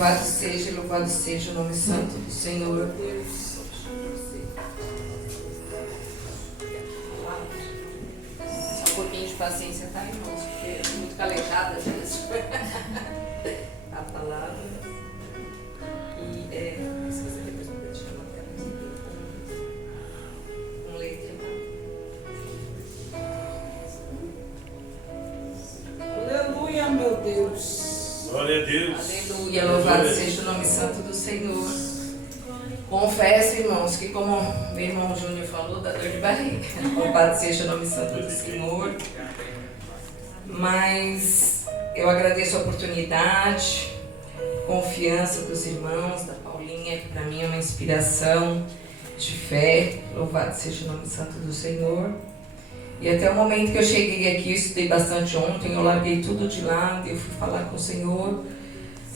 louvado seja o nome santo do Senhor. Só um pouquinho de paciência, tá, irmãos? Porque eu tô muito calejada, gente. A palavra. E se você depois puder chamar a tela com letra. Aleluia, meu Deus. Glória a Deus. Aleluia, louvado seja o nome santo do Senhor. Confesso, irmãos, que como meu irmão Júnior falou, dá dor de barriga. Louvado seja o nome santo do Senhor. Mas eu agradeço a oportunidade, confiança dos irmãos, da Paulinha, que para mim é uma inspiração de fé. Louvado seja o nome santo do Senhor. E até o momento que eu cheguei aqui, eu estudei bastante ontem, eu larguei tudo de lado, eu fui falar com o Senhor.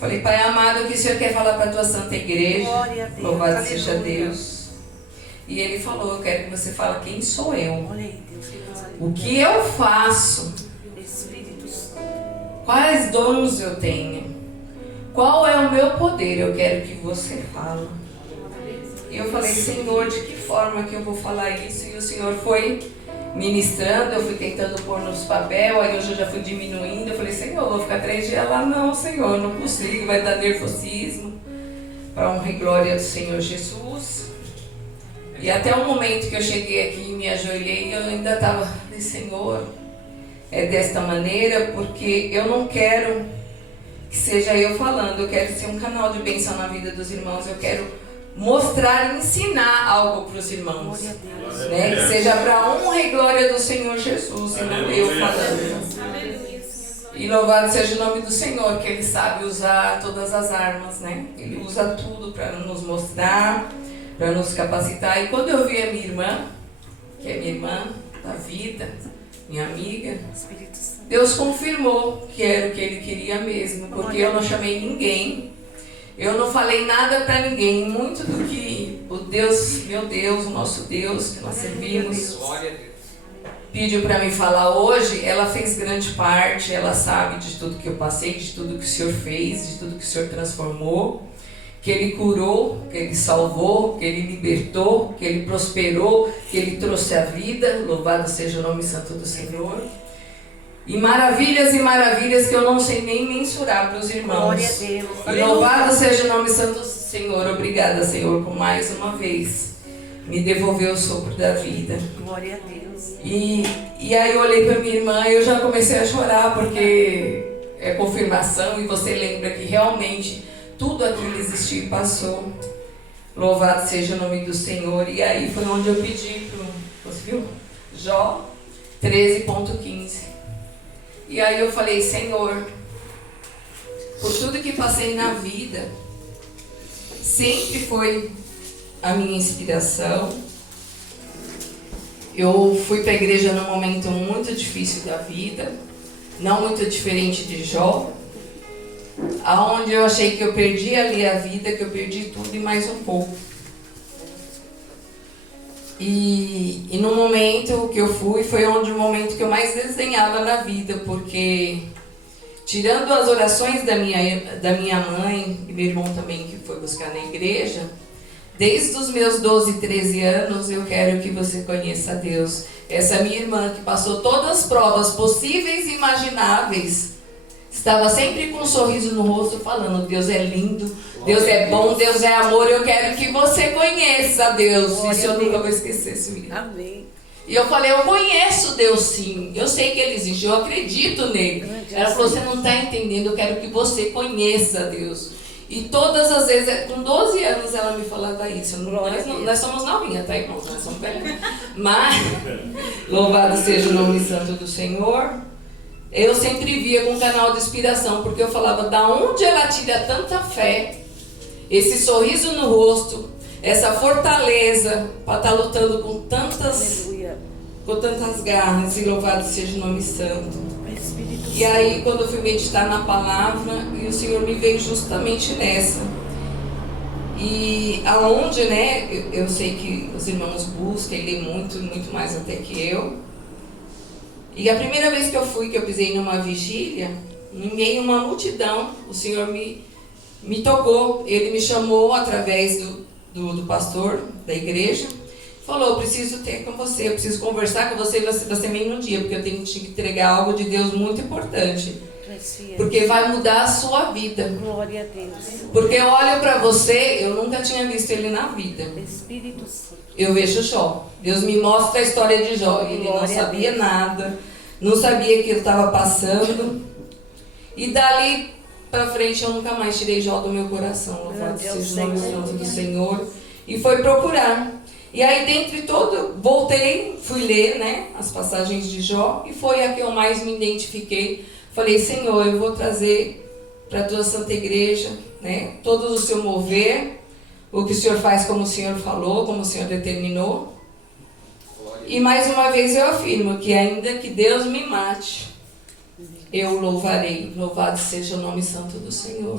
Falei, Pai amado, o que o Senhor quer falar para a tua santa igreja? Glória a Deus. Louvado Aleluia. seja Deus. E Ele falou, eu quero que você fale quem sou eu. Olha aí, Deus, O que eu faço? Espírito Santo. Quais dons eu tenho? Qual é o meu poder? Eu quero que você fale. E eu falei, Senhor, de que forma que eu vou falar isso? E o Senhor foi ministrando, eu fui tentando pôr nos papel, aí hoje eu já fui diminuindo. Eu falei, Senhor, eu vou ficar 3 dias lá. Não, Senhor, não consigo, vai dar nervosismo. Para honra e glória do Senhor Jesus. E até o momento que eu cheguei aqui e me ajoelhei, eu ainda estava, falei, Senhor, é desta maneira, porque eu não quero que seja eu falando, eu quero ser um canal de bênção na vida dos irmãos, eu quero mostrar e ensinar algo para os irmãos, Glória a Deus. né? Que seja para a honra e glória do Senhor Jesus, e não eu falando. E louvado seja o nome do Senhor, que Ele sabe usar todas as armas, né? Ele usa tudo para nos mostrar, para nos capacitar. E quando eu vi a minha irmã, que é minha irmã da vida, minha amiga, Espírito Santo. Deus confirmou que era o que Ele queria mesmo, porque eu não chamei ninguém. Eu não falei nada para ninguém, muito do que o Deus, meu Deus, o nosso Deus, que nós servimos, pediu para mim falar hoje. Ela fez grande parte, ela sabe de tudo que eu passei, de tudo que o Senhor fez, de tudo que o Senhor transformou, que Ele curou, que Ele salvou, que Ele libertou, que Ele prosperou, que Ele trouxe a vida. Louvado seja o nome santo do Senhor. E maravilhas que eu não sei nem mensurar para os irmãos. Glória a Deus. E louvado seja o nome santo do Senhor. Obrigada, Senhor, por mais uma vez me devolver o sopro da vida. Glória a Deus. E aí eu olhei para minha irmã e eu já comecei a chorar, porque é confirmação e você lembra que realmente tudo aquilo existiu e passou. Louvado seja o nome do Senhor. E aí foi onde eu pedi para você viu? Jó 13.15. E aí eu falei, Senhor, por tudo que passei na vida, sempre foi a minha inspiração. Eu fui para a igreja num momento muito difícil da vida, não muito diferente de Jó, aonde eu achei que eu perdi ali a vida, que eu perdi tudo e mais um pouco. E no momento que eu fui, foi onde o momento que eu mais desenhava na vida, porque tirando as orações da minha mãe e meu irmão também, que foi buscar na igreja, desde os meus 12, 13 anos, eu quero que você conheça a Deus. Essa minha irmã que passou todas as provas possíveis e imagináveis, estava sempre com um sorriso no rosto falando, Deus é lindo, Deus é bom, Deus é amor, eu quero que você conheça Deus. Isso eu nunca vou esquecer, esse menino. Amém. E eu falei, eu conheço Deus sim, eu sei que Ele existe, eu acredito nele. Ela falou, você não está entendendo, eu quero que você conheça Deus. E todas as vezes, com 12 anos ela me falava isso. Nós somos novinhas, tá, irmãos? Nós somos velhas. Mas, louvado seja o nome santo do Senhor. Eu sempre via com um canal de inspiração, porque eu falava, da onde ela tira tanta fé, esse sorriso no rosto, essa fortaleza para estar lutando com tantas garras, e louvado seja o nome santo. E aí, quando eu fui meditar na palavra, e o Senhor me veio justamente nessa. E aonde, né, eu sei que os irmãos buscam e lêem muito, muito mais até que eu. E a primeira vez que eu pisei numa vigília, em meio a uma multidão, o Senhor me me tocou. Ele me chamou através do pastor da igreja. Falou, eu preciso ter com você, eu preciso conversar com você e você meio no dia, porque eu tenho que entregar algo de Deus muito importante. Porque vai mudar a sua vida. Glória a Deus. Porque eu olho para você, eu nunca tinha visto ele na vida. Espírito Santo. Eu vejo Jó. Deus me mostra a história de Jó. Ele não sabia nada, não sabia o que eu estava passando. E dali para frente eu nunca mais tirei Jó do meu coração. Louvado seja o nome santo do Senhor. E foi procurar. E aí, dentre todo, voltei, fui ler, né, as passagens de Jó, e foi a que eu mais me identifiquei. Falei, Senhor, eu vou trazer para a tua santa igreja, né, todo o seu mover, o que o Senhor faz como o Senhor falou, como o Senhor determinou. E mais uma vez eu afirmo que ainda que Deus me mate, eu louvarei. Louvado seja o nome santo do Senhor.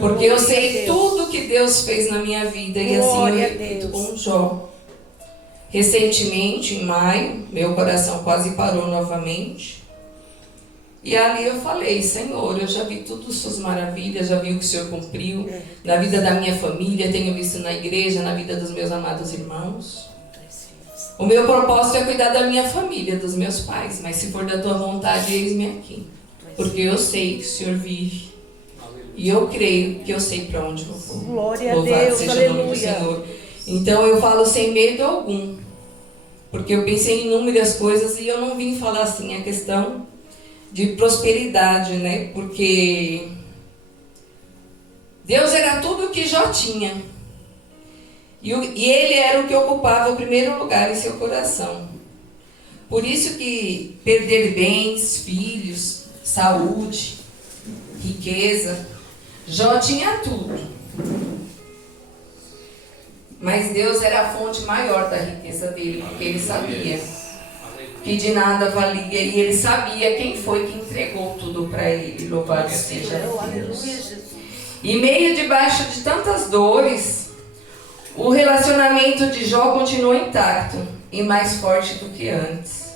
Porque eu sei tudo que Deus fez na minha vida. E assim eu repito com Jó. Recentemente, em maio, meu coração quase parou novamente. E ali eu falei, Senhor, eu já vi tudo suas maravilhas, já vi o que o Senhor cumpriu na vida da minha família, tenho visto na igreja, na vida dos meus amados irmãos. O meu propósito é cuidar da minha família, dos meus pais, mas se for da tua vontade, eis-me aqui. Porque eu sei que o Senhor vive. E eu creio que eu sei para onde eu vou. Glória a Louvado Deus, seja aleluia. o nome do Senhor. Então eu falo sem medo algum. Porque eu pensei em inúmeras coisas e eu não vim falar assim a questão de prosperidade, né? Porque Deus era tudo o que Jó tinha. E ele era o que ocupava o primeiro lugar em seu coração. Por isso que perder bens, filhos, saúde, riqueza, Jó tinha tudo. Mas Deus era a fonte maior da riqueza dele, porque ele sabia que de nada valia. E ele sabia quem foi que entregou tudo para ele. Louvado seja Deus. E meio debaixo de tantas dores, o relacionamento de Jó continuou intacto e mais forte do que antes.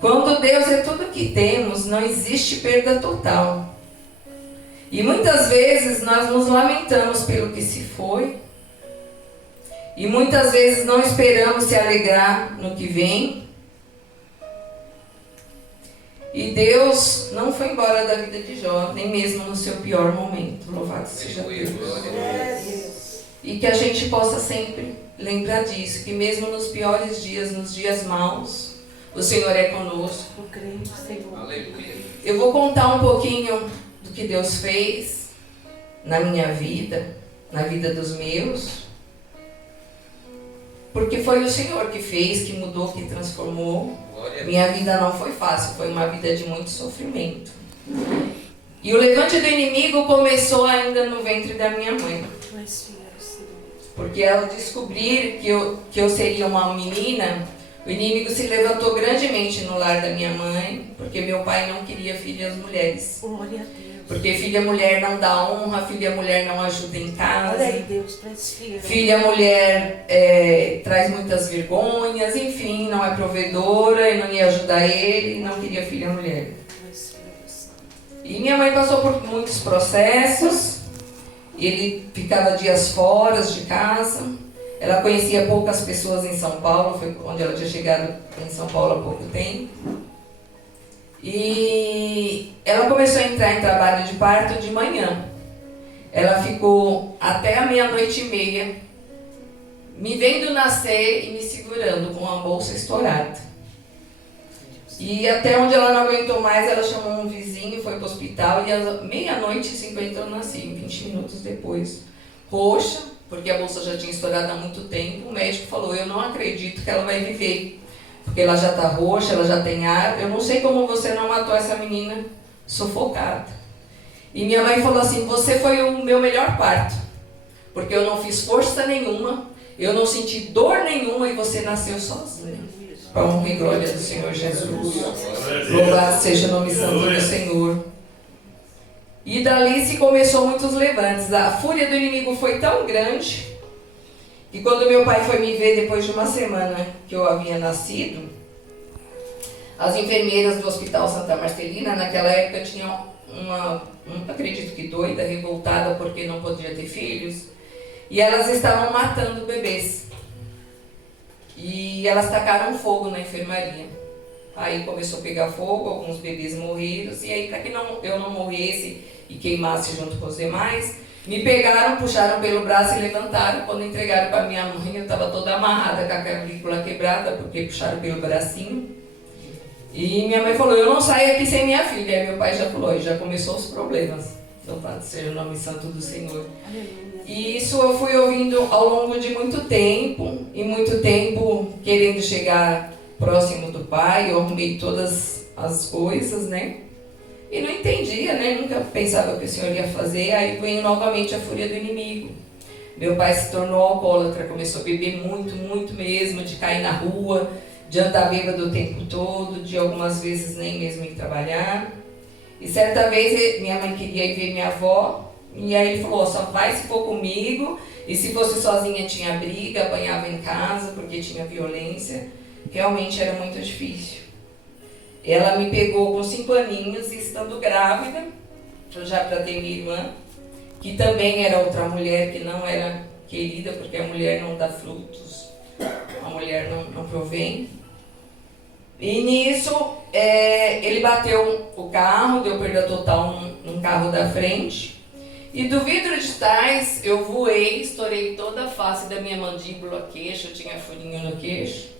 Quando Deus é tudo que temos, não existe perda total. E muitas vezes nós nos lamentamos pelo que se foi. E muitas vezes não esperamos se alegrar no que vem. E Deus não foi embora da vida de Jó, nem mesmo no seu pior momento. Louvado seja Deus. E que a gente possa sempre lembrar disso, que mesmo nos piores dias, nos dias maus, o Senhor é conosco. Eu vou contar um pouquinho do que Deus fez na minha vida, na vida dos meus, porque foi o Senhor que fez, que mudou, que transformou. Minha vida não foi fácil, foi uma vida de muito sofrimento. E o levante do inimigo começou ainda no ventre da minha mãe. Porque ao descobrir que eu seria uma menina, o inimigo se levantou grandemente no lar da minha mãe, porque meu pai não queria filhas mulheres. Glória a Deus. Porque filha mulher não dá honra, filha mulher não ajuda em casa. Glória a Deus para esse filho. Filha mulher traz muitas vergonhas, enfim, não é provedora e não ia ajudar ele, não queria filha mulher. E minha mãe passou por muitos processos. Ele ficava dias fora de casa. Ela conhecia poucas pessoas em São Paulo, foi onde ela tinha chegado em São Paulo há pouco tempo. E ela começou a entrar em trabalho de parto de manhã. Ela ficou até a 00:30, me vendo nascer e me segurando com a bolsa estourada. E até onde ela não aguentou mais, ela chamou um vizinho, foi para o hospital e às 00:50 eu nasci, 20 minutos depois. Roxa, porque a bolsa já tinha estourado há muito tempo. O médico falou, eu não acredito que ela vai viver, porque ela já está roxa, ela já tem ar. Eu não sei como você não matou essa menina sufocada. E minha mãe falou assim, você foi o meu melhor parto, porque eu não fiz força nenhuma, eu não senti dor nenhuma e você nasceu sozinha. Para a honra e glória do Senhor Jesus. Louvado seja o nome santo do Senhor. E dali se começou muitos levantes. A fúria do inimigo foi tão grande que quando meu pai foi me ver depois de uma semana que eu havia nascido, as enfermeiras do Hospital Santa Marcelina naquela época tinham acredito que doida, revoltada porque não podia ter filhos, e elas estavam matando bebês. E elas tacaram fogo na enfermaria. Aí começou a pegar fogo, alguns bebês morreram, e aí para que eu não morresse e queimasse junto com os demais, me pegaram, puxaram pelo braço e levantaram. Quando entregaram para minha mãe, eu estava toda amarrada com a clavícula quebrada, porque puxaram pelo bracinho. E minha mãe falou, eu não saio aqui sem minha filha. Aí meu pai já falou, e já começou os problemas. Louvado seja o nome santo do Senhor. E isso eu fui ouvindo ao longo de muito tempo, e muito tempo querendo chegar próximo do Pai. Eu arrumei todas as coisas, né? E não entendia, né? Nunca pensava o que o Senhor ia fazer. Aí veio novamente a fúria do inimigo. Meu pai se tornou alcoólatra, começou a beber muito, muito mesmo, de cair na rua, de andar bêbado o tempo todo, de algumas vezes nem mesmo ir trabalhar. E certa vez minha mãe queria ir ver minha avó, e aí ele falou, só vai se for comigo, e se fosse sozinha tinha briga, apanhava em casa porque tinha violência. Realmente era muito difícil. Ela me pegou com 5 aninhos, e estando grávida, já para ter minha irmã, que também era outra mulher que não era querida, porque a mulher não dá frutos, a mulher não provém. E nisso, ele bateu o carro, deu perda total num carro da frente. E do vidro de trás, eu voei, estourei toda a face da minha mandíbula, queixo, eu tinha furinho no queixo.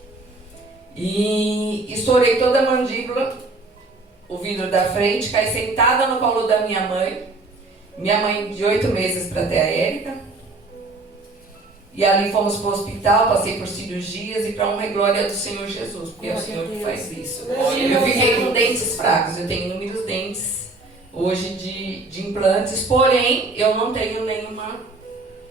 E estourei toda a mandíbula, o vidro da frente, caí sentada no colo da minha mãe de 8 meses para ter a Érica. E ali fomos para o hospital, passei por cirurgias e para honra e glória do Senhor Jesus, porque é o Senhor que faz isso. Eu fiquei com dentes fracos, eu tenho inúmeros dentes hoje de implantes, porém eu não tenho nenhuma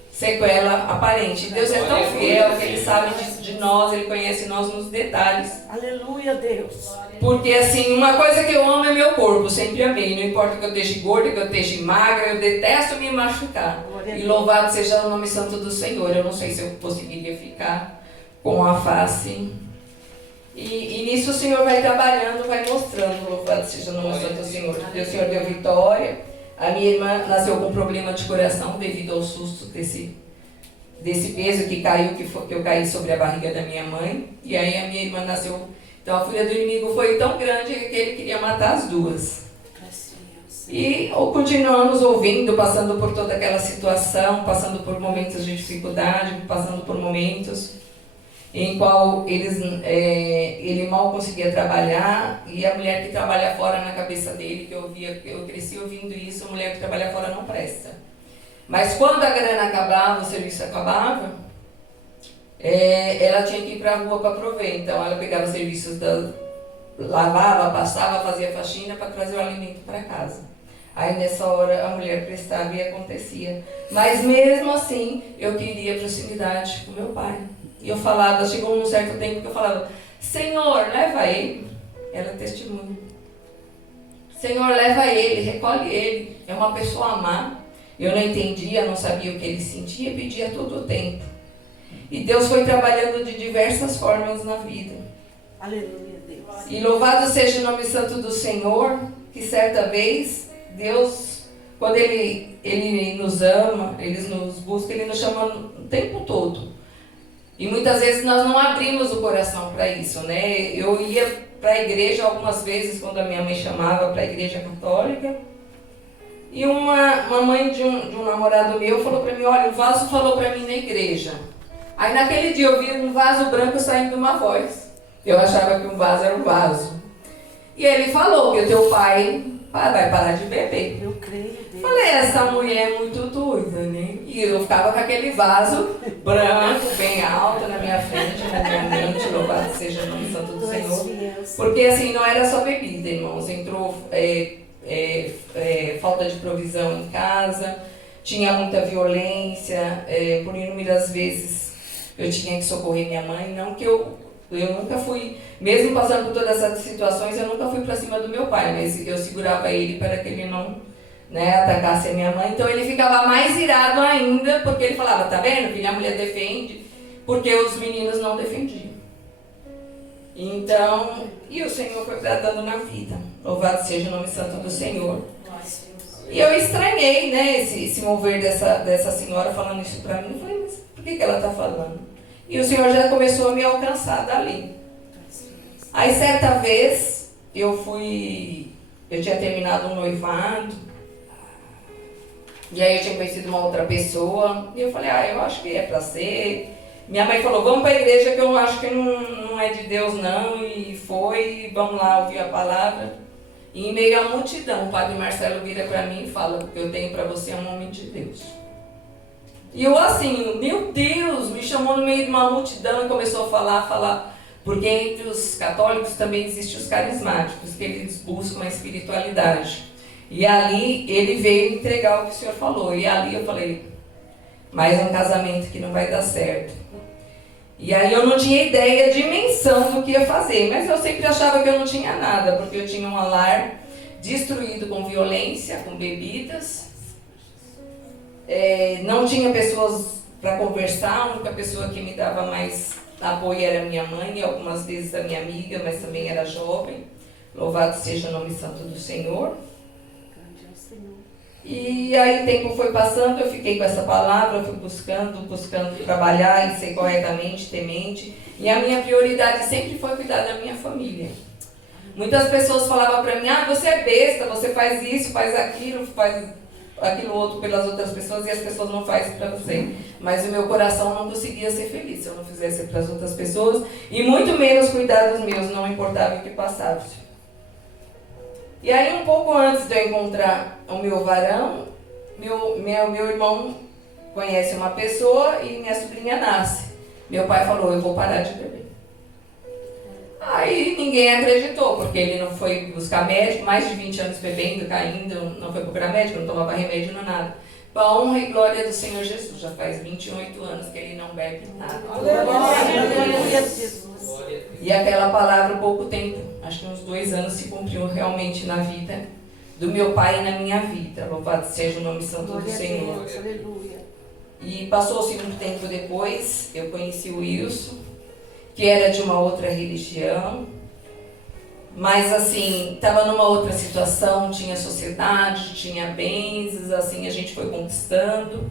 sequela aparente. Deus é tão fiel que Ele sabe de nós, Ele conhece nós nos detalhes. Aleluia, Deus. Porque assim, uma coisa que eu amo é meu corpo, sempre amei. Não importa que eu esteja gorda, que eu esteja magra, eu detesto me machucar. E louvado seja o nome santo do Senhor. Eu não sei se eu conseguiria ficar com a face. E nisso o Senhor vai trabalhando, vai mostrando. Louvado seja o nome santo do Senhor. O Senhor deu vitória. A minha irmã nasceu com problema de coração devido ao susto desse peso que caiu, que eu caí sobre a barriga da minha mãe. E aí a minha irmã nasceu. Então a fúria do inimigo foi tão grande que ele queria matar as duas. E continuamos ouvindo, passando por toda aquela situação, passando por momentos de dificuldade, passando por momentos em qual ele mal conseguia trabalhar, e a mulher que trabalha fora na cabeça dele, que eu cresci ouvindo isso, a mulher que trabalha fora não presta. Mas quando a grana acabava, o serviço acabava, ela tinha que ir para a rua para prover. Então ela pegava serviços, lavava, passava, fazia faxina para trazer o alimento para casa. Aí nessa hora a mulher prestava e acontecia. Mas mesmo assim eu queria proximidade com meu pai. E eu falava, chegou um certo tempo que eu falava, Senhor, leva ele. Ela testemunha. Senhor, leva ele, recolhe ele. É uma pessoa má. Eu não entendia, não sabia o que ele sentia, pedia todo o tempo. E Deus foi trabalhando de diversas formas na vida. Aleluia, Deus. E louvado seja o nome santo do Senhor, que certa vez Deus, quando Ele nos ama, Ele nos busca, Ele nos chama o tempo todo. E muitas vezes nós não abrimos o coração para isso, né? Eu ia para a igreja algumas vezes, quando a minha mãe chamava para a igreja católica. E uma mãe de um namorado meu falou para mim, olha, o vaso falou para mim na igreja. Aí naquele dia eu vi um vaso branco saindo de uma voz. Eu achava que um vaso era um vaso. E ele falou que o teu pai vai parar de beber. Eu creio, Deus. Falei, essa mulher é muito doida, né? E eu ficava com aquele vaso branco, bem alto na minha frente, na minha mente, louvado seja o nome santo do Senhor. Porque assim, não era só bebida, irmãos. Entrou falta de provisão em casa, tinha muita violência, por inúmeras vezes eu tinha que socorrer minha mãe. Não que eu nunca fui, mesmo passando por todas essas situações, eu nunca fui para cima do meu pai, mas eu segurava ele para que ele não atacasse a minha mãe. Então ele ficava mais irado ainda, porque ele falava, tá vendo, filha, a mulher defende, porque os meninos não defendiam. Então, e o Senhor foi tratando na vida. Louvado seja o nome santo do Senhor. E eu estranhei, né, esse mover dessa senhora falando isso para mim. Eu falei, mas por que ela está falando? E o Senhor já começou a me alcançar dali. Aí certa vez eu tinha terminado um noivado, e aí eu tinha conhecido uma outra pessoa, e eu falei, eu acho que é para ser. Minha mãe falou, vamos para a igreja que eu acho que não é de Deus não, e foi, vamos lá ouvir a palavra. E em meio à multidão, o padre Marcelo vira para mim e fala, o que eu tenho para você é um homem de Deus. E eu assim, meu Deus, me chamou no meio de uma multidão e começou a falar, porque entre os católicos também existem os carismáticos, que eles buscam a espiritualidade. E ali ele veio entregar o que o Senhor falou, e ali eu falei, mais um casamento que não vai dar certo. E aí eu não tinha ideia, dimensão do que ia fazer, mas eu sempre achava que eu não tinha nada, porque eu tinha um lar destruído com violência, com bebidas, não tinha pessoas para conversar, a única pessoa que me dava mais apoio era minha mãe, e algumas vezes a minha amiga, mas também era jovem. Louvado seja o nome santo do Senhor. E aí o tempo foi passando, eu fiquei com essa palavra, eu fui buscando trabalhar e ser corretamente, temente. E a minha prioridade sempre foi cuidar da minha família. Muitas pessoas falavam para mim, você é besta, você faz isso, faz aquilo outro pelas outras pessoas e as pessoas não fazem para você. Mas o meu coração não conseguia ser feliz se eu não fizesse para as outras pessoas e muito menos cuidar dos meus, não importava o que passasse. E aí um pouco antes de eu encontrar o meu varão, meu irmão conhece uma pessoa e minha sobrinha nasce. Meu pai falou, eu vou parar de beber. Aí ninguém acreditou, porque ele não foi buscar médico, mais de 20 anos bebendo, caindo, não foi procurar médico, não tomava remédio, não nada. Para a honra e glória do Senhor Jesus, já faz 28 anos que ele não bebe nada. E aquela palavra, pouco tempo, acho que uns 2 anos, se cumpriu realmente na vida do meu pai e na minha vida. Louvado seja o nome santo do Senhor. E passou-se muito tempo depois, eu conheci o Wilson, que era de uma outra religião, mas assim, estava numa outra situação, tinha sociedade, tinha bens, assim, a gente foi conquistando.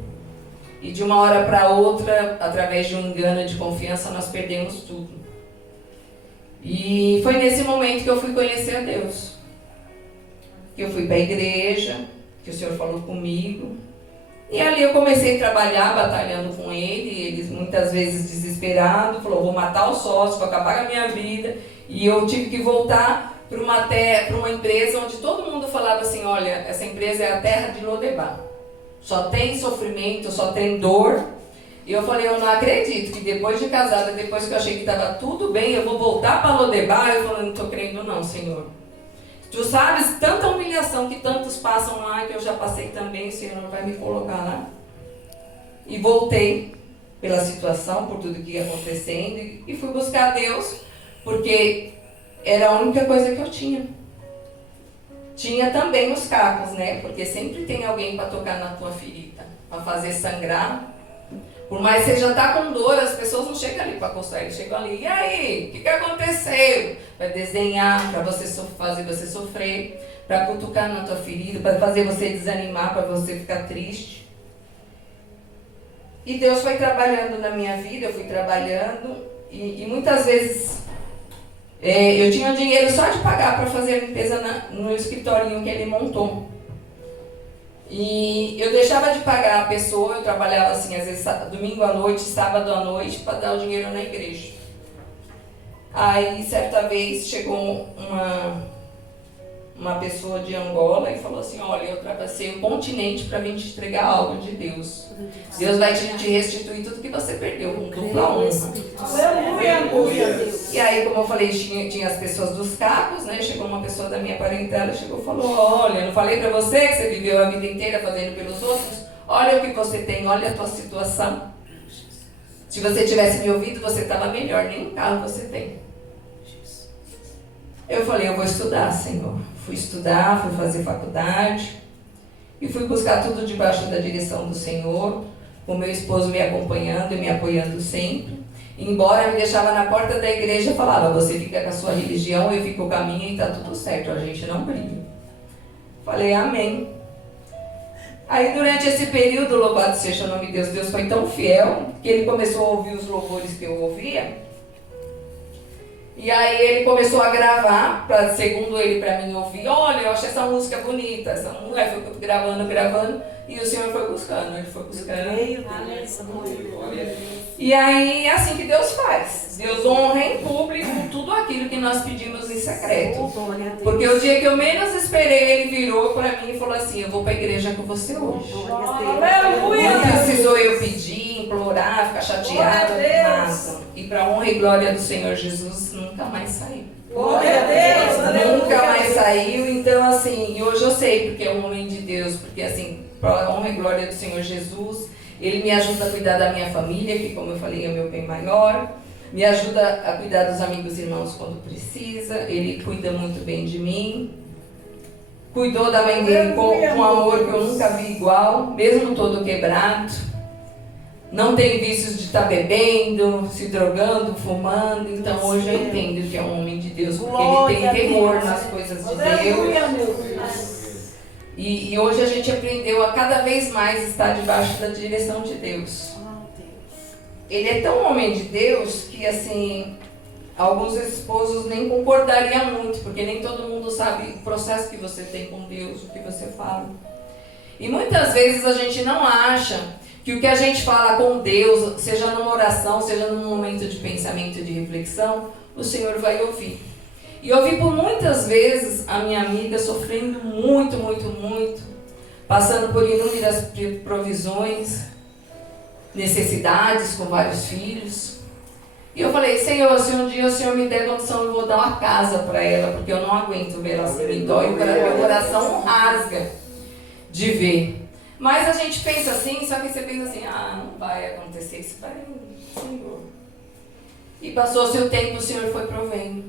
E de uma hora para outra, através de um engano de confiança, nós perdemos tudo. E foi nesse momento que eu fui conhecer a Deus. Que eu fui para a igreja, que o Senhor falou comigo. E ali eu comecei a trabalhar, batalhando com ele muitas vezes desesperado, falou, vou matar o sócio, vou acabar com a minha vida. E eu tive que voltar para uma empresa onde todo mundo falava assim, olha, essa empresa é a terra de Lodebar. Só tem sofrimento, só tem dor. E eu falei, eu não acredito que depois de casada, depois que eu achei que estava tudo bem, eu vou voltar para Lodebar. Eu falei, não estou crendo não, Senhor. Tu sabes tanta humilhação que tantos passam lá, que eu já passei também, o Senhor não vai me colocar lá. E voltei pela situação, por tudo que ia acontecendo, e fui buscar Deus, porque era a única coisa que eu tinha. Tinha também os cacos, né? Porque sempre tem alguém para tocar na tua ferida, para fazer sangrar. Por mais que você já está com dor, as pessoas não chegam ali para coçar, eles chegam ali, e aí, o que aconteceu? Para desenhar, para fazer você sofrer, para cutucar na tua ferida, para fazer você desanimar, para você ficar triste. E Deus foi trabalhando na minha vida, eu fui trabalhando, e muitas vezes eu tinha dinheiro só de pagar para fazer a limpeza no escritorinho que ele montou. E eu deixava de pagar a pessoa, eu trabalhava assim, às vezes domingo à noite, sábado à noite, para dar o dinheiro na igreja. Aí, certa vez, chegou uma pessoa de Angola e falou assim, olha, eu atravessei o continente para vir te entregar algo de Deus. Deus vai te restituir tudo que você perdeu, com dupla honra. E aí, como eu falei, tinha as pessoas dos cacos, né? Chegou uma pessoa da minha parentela, chegou e falou, olha, não falei para você que você viveu a vida inteira fazendo pelos outros? Olha o que você tem, olha a tua situação. Se você tivesse me ouvido, você estava melhor, nem um carro você tem. Eu falei, eu vou estudar, Senhor. Fui estudar, fui fazer faculdade e fui buscar tudo debaixo da direção do Senhor, com meu esposo me acompanhando e me apoiando sempre. Embora me deixava na porta da igreja, falava, você fica com a sua religião, eu fico com a minha e está tudo certo, a gente não briga. Falei, amém. Aí durante esse período, louvado seja o nome de Deus, Deus foi tão fiel que ele começou a ouvir os louvores que eu ouvia. E aí ele começou a gravar, segundo ele, para mim ouvir. Olha, eu acho essa música bonita, essa mulher foi gravando, e o Senhor foi buscando, ele foi buscando. E aí é assim que Deus faz. Deus honra em público tudo aquilo que nós pedimos em secreto. Porque o dia que eu menos esperei, ele virou para mim e falou assim: eu vou para a igreja com você hoje. Não precisou eu pedir, implorar, ficar chateada, nada. E para a honra e glória do Senhor Jesus, nunca mais saiu. Glória a Deus! Nunca mais saiu. Então assim, e hoje eu sei porque é um homem de Deus, porque assim, para a honra e glória do Senhor Jesus, ele me ajuda a cuidar da minha família, que como eu falei é o meu bem maior. Me ajuda a cuidar dos amigos e irmãos quando precisa. Ele cuida muito bem de mim. Cuidou da mãe dele com um amor que eu nunca vi igual, mesmo todo quebrado. Não tem vícios de estar bebendo, se drogando, fumando. Então hoje eu entendo que é um homem de Deus, porque ele tem temor nas coisas de Deus. E hoje a gente aprendeu a cada vez mais estar debaixo da direção de Deus. Ele é tão homem de Deus que, assim, alguns esposos nem concordariam muito, porque nem todo mundo sabe o processo que você tem com Deus, o que você fala. E muitas vezes a gente não acha que o que a gente fala com Deus, seja numa oração, seja num momento de pensamento e de reflexão, o Senhor vai ouvir. E eu vi por muitas vezes a minha amiga sofrendo muito, passando por inúmeras provisões, necessidades com vários filhos. E eu falei: Senhor, se um dia o Senhor me der condição, eu vou dar uma casa para ela, porque eu não aguento ver ela assim, me dói, meu coração rasga de ver. Mas a gente pensa assim, só que você pensa assim: ah, não vai acontecer isso para mim, Senhor. E passou-se o tempo, o Senhor foi provendo.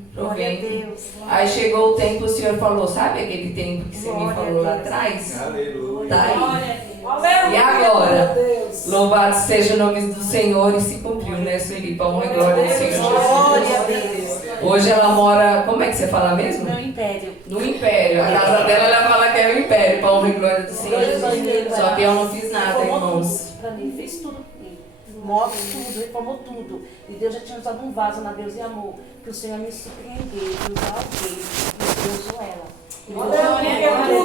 Aí chegou o tempo, o Senhor falou: sabe aquele tempo que você me falou lá atrás? Aleluia. Tá aí. E agora? Louvado seja o nome do Senhor, e se cumpriu, né, Sueli? Para honra e glória do Senhor Jesus. Hoje ela mora, como é que você fala mesmo? No Império. No Império. A casa dela, ela fala que é o Império, para honra e glória do Senhor Jesus. Só que eu não fiz nada, irmãos. Para mim, fez tudo por mim. Móveis, tudo, reformou tudo. E Deus já tinha usado um vaso na Deus e Amor, que o Senhor me surpreendeu, de usar alguém, e Deus usou ela.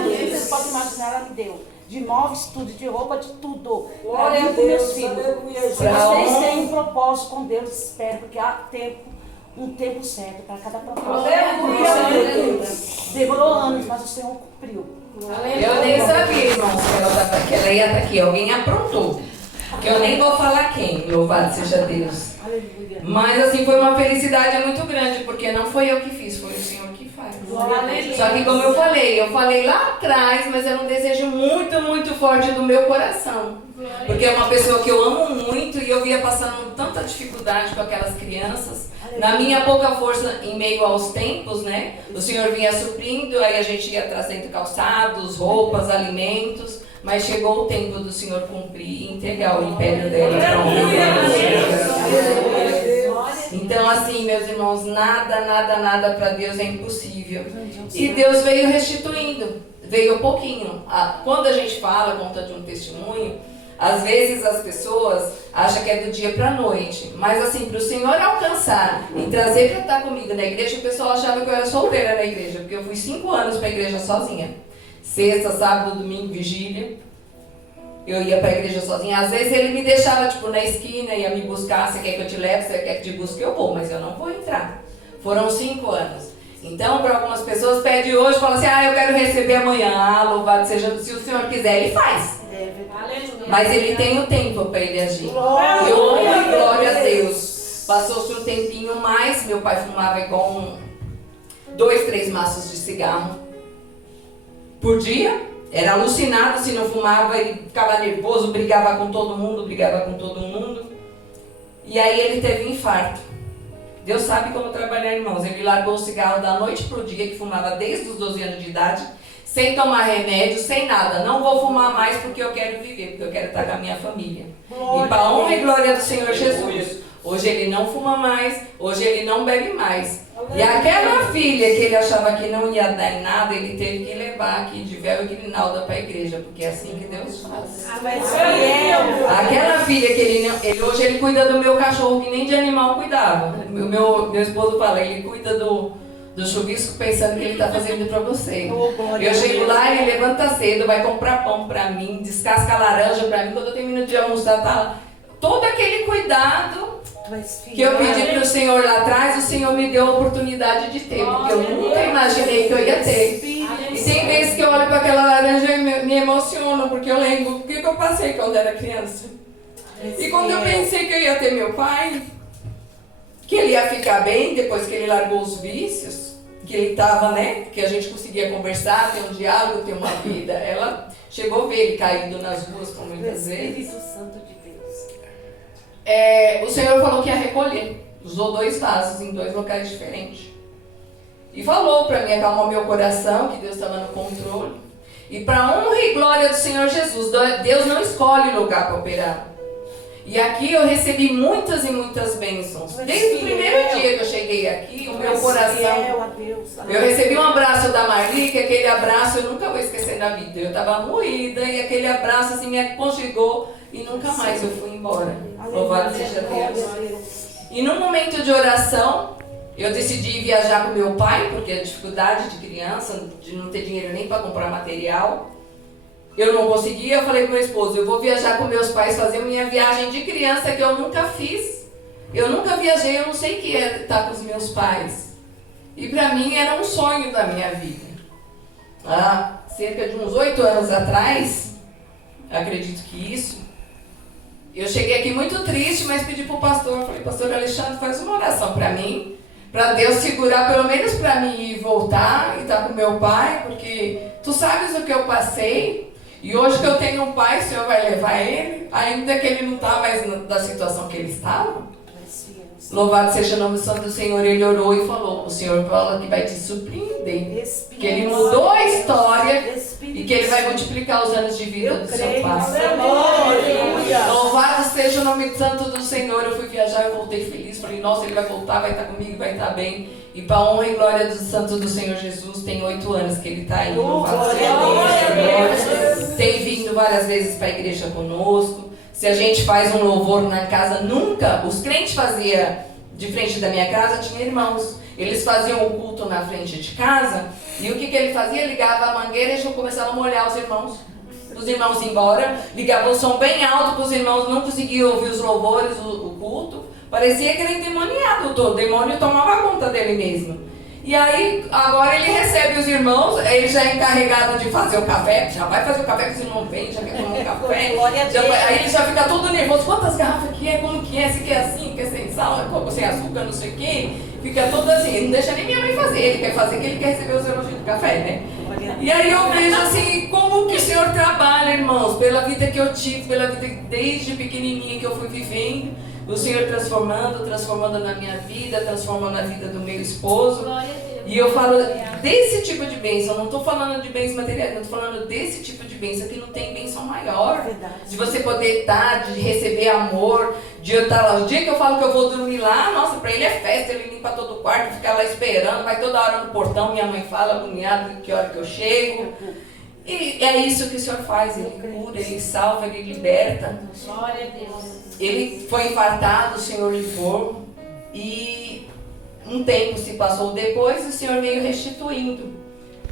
Vocês podem imaginar, ela me deu. De móveis, tudo, de roupa, de tudo. Para mim e para meus filhos. Se vocês têm um propósito com Deus, espero, porque há um tempo certo para cada propósito. Demorou anos, mas o Senhor cumpriu. Eu nem sabia, irmãos, que ela ia estar aqui. Alguém aprontou. Que eu nem vou falar quem, louvado seja Deus. Aleluia. Mas assim, foi uma felicidade muito grande, porque não foi eu que fiz, foi o Senhor que faz. Só que como eu falei lá atrás, mas era um desejo muito forte do meu coração. Porque é uma pessoa que eu amo muito e eu via passando tanta dificuldade com aquelas crianças. Na minha pouca força, em meio aos tempos, né? O Senhor vinha suprindo, aí a gente ia trazendo calçados, roupas, alimentos. Mas chegou o tempo do Senhor cumprir e entregar o império dela para o homem. Então, assim, meus irmãos, nada para Deus é impossível. E Deus veio restituindo, veio pouquinho. Quando a gente fala, conta de um testemunho, às vezes as pessoas acham que é do dia para a noite. Mas assim, para o Senhor alcançar e trazer para estar comigo na igreja, o pessoal achava que eu era solteira na igreja, porque eu fui 5 anos para a igreja sozinha. Sexta, sábado, domingo, vigília. Eu ia para a igreja sozinha. Às vezes ele me deixava tipo na esquina, ia me buscar. Você quer que eu te leve? Você quer que eu te busque? Eu vou, mas eu não vou entrar. Foram 5 anos. Então, para algumas pessoas, pede hoje, fala assim: ah, eu quero receber amanhã. Ah, louvado seja, se o Senhor quiser, ele faz. Mas ele tem o tempo para ele agir. Glória a Deus. Passou-se um tempinho mais. Meu pai fumava igual 2, 3 maços de cigarro por dia, era alucinado, se não fumava, ele ficava nervoso, brigava com todo mundo. E aí ele teve um infarto. Deus sabe como trabalhar, irmãos. Ele largou o cigarro da noite pro dia, que fumava desde os 12 anos de idade, sem tomar remédio, sem nada. Não vou fumar mais porque eu quero viver, porque eu quero estar com a minha família. E para a honra e glória do Senhor Jesus, Hoje ele não fuma mais, hoje ele não bebe mais. E aquela filha que ele achava que não ia dar em nada, ele teve que levar aqui de véu e grinalda para a igreja, porque é assim que Deus faz. Aquela filha que hoje ele cuida do meu cachorro que nem de animal cuidava. Meu esposo fala, ele cuida do chuvisco pensando que ele está fazendo para você. Eu chego lá, ele levanta cedo, vai comprar pão para mim, descasca a laranja para mim, quando eu termino de almoçar, tá lá. Todo aquele cuidado que eu pedi para o Senhor lá atrás, o Senhor me deu a oportunidade de ter, porque eu nunca imaginei que eu ia ter. E tem vezes que eu olho para aquela laranja e me emociono, porque eu lembro o que eu passei quando era criança. E quando eu pensei que eu ia ter meu pai, que ele ia ficar bem depois que ele largou os vícios, que ele estava, né, que a gente conseguia conversar, ter um diálogo, ter uma vida. Ela chegou a ver ele caído nas ruas por muitas vezes. Santo de Deus. O Senhor falou que ia recolher. Usou 2 vasos em 2 locais diferentes. E falou para mim acalmar meu coração, que Deus estava no controle. E para honra e glória do Senhor Jesus, Deus não escolhe lugar para operar. E aqui eu recebi muitas e muitas bênçãos. Desde o primeiro dia que eu cheguei aqui, o meu coração... Eu recebi um abraço da Marli, que aquele abraço eu nunca vou esquecer na vida. Eu estava moída e aquele abraço assim me aconchegou e nunca mais eu fui embora. Louvado seja Deus. E num momento de oração, eu decidi viajar com meu pai, porque a dificuldade de criança, de não ter dinheiro nem para comprar material, eu não conseguia. Eu falei para meu esposo, eu vou viajar com meus pais, fazer minha viagem de criança que eu nunca fiz. Eu nunca viajei, eu não sei o que é estar com os meus pais. E para mim era um sonho da minha vida. Há cerca de uns 8 anos atrás, acredito que isso, eu cheguei aqui muito triste, mas pedi para o pastor, eu falei, pastor Alexandre, faz uma oração para mim, para Deus segurar pelo menos para mim ir voltar e estar com meu pai, porque tu sabes o que eu passei. E hoje que eu tenho um pai, o Senhor vai levar ele, ainda que ele não está mais da situação que ele estava. Louvado seja o nome santo do Senhor. Ele orou e falou, o Senhor fala que vai te surpreender, que ele mudou a história e que ele vai multiplicar os anos de vida do seu pai. Louvado seja o nome santo do Senhor. Eu fui viajar e voltei feliz, falei, nossa, ele vai voltar, vai estar comigo, vai estar bem. E para a honra e glória do santo do Senhor Jesus, tem 8 anos que ele está aí. Tem vindo várias vezes para a igreja conosco. Se a gente faz um louvor na casa, nunca, os crentes faziam de frente da minha casa, tinha irmãos. Eles faziam o culto na frente de casa, e o que ele fazia? Ligava a mangueira e já começava a molhar os irmãos. Os irmãos iam embora, ligava o som bem alto para os irmãos não conseguiam ouvir os louvores, o culto. Parecia que era endemoniado todo, o demônio tomava conta dele mesmo. E aí, agora ele recebe os irmãos, ele já é encarregado de fazer o café, já vai fazer o café, que os irmãos vêm, já quer tomar um café. Aí ele já fica todo nervoso, quantas garrafas que é, como que é, se quer assim, quer sem sal, sem açúcar, não sei o quê. Fica todo assim, ele não deixa nem minha mãe fazer, ele quer fazer que ele quer receber os elogios do café, né? E aí eu vejo assim, como que o Senhor trabalha, irmãos, pela vida que eu tive, pela vida desde pequenininha que eu fui vivendo. O Senhor transformando na minha vida, transformando na vida do meu esposo. E eu falo desse tipo de bênção, não estou falando de bens materiais, não estou falando desse tipo de bênção, que não tem bênção maior. De você poder estar, de receber amor, de eu estar lá. O dia que eu falo que eu vou dormir lá, nossa, para ele é festa, ele limpa todo o quarto, fica lá esperando, vai toda hora no portão, minha mãe fala, agoniada, que hora que eu chego. E é isso que o Senhor faz, Ele cura, Ele salva, Ele liberta. Glória a Deus. Ele foi infartado, o Senhor livrou, e um tempo se passou depois, o Senhor veio restituindo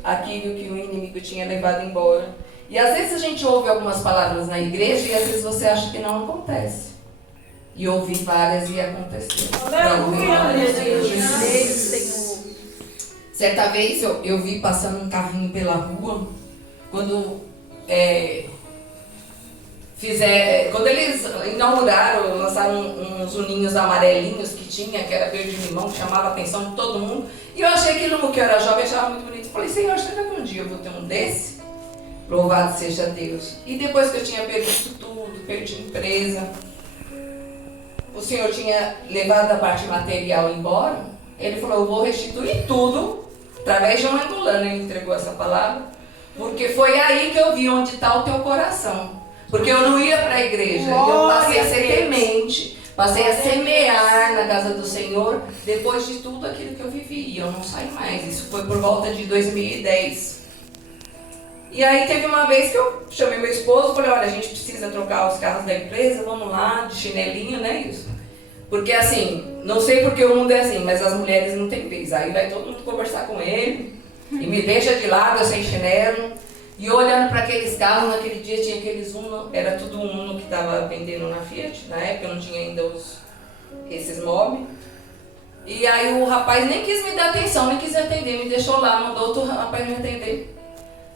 aquilo que o inimigo tinha levado embora. E às vezes a gente ouve algumas palavras na igreja e às vezes você acha que não acontece. E ouvi várias e aconteceu. Certa vez eu vi passando um carrinho pela rua, quando eles inauguraram, lançaram uns uninhos amarelinhos que tinha, que era verde limão, que chamava a atenção de todo mundo. E eu achei aquilo, que eu era jovem, achava muito bonito. Falei, Senhor, será que um dia eu vou ter um desse? Louvado seja Deus. E depois que eu tinha perdido tudo, perdi empresa, o Senhor tinha levado a parte material embora, Ele falou, eu vou restituir tudo, através de um angolano, Ele entregou essa palavra, porque foi aí que eu vi onde está o teu coração. Porque eu não ia para a igreja, eu passei a ser temente, Passei a semear na casa do Senhor depois de tudo aquilo que eu vivi. E eu não saí mais. Isso foi por volta de 2010. E aí teve uma vez que eu chamei meu esposo e falei, olha, a gente precisa trocar os carros da empresa, vamos lá, de chinelinho, né? Isso. Porque assim, não sei porque o mundo é assim, mas as mulheres não têm vez. Aí vai todo mundo conversar com ele e me deixa de lado, eu sem chinelo. E eu olhando para aqueles carros, naquele dia tinha aqueles Uno, era tudo um Uno que estava vendendo na Fiat, na época não tinha ainda esses móveis. E aí o rapaz nem quis me dar atenção, nem quis atender, me deixou lá, mandou outro rapaz me atender.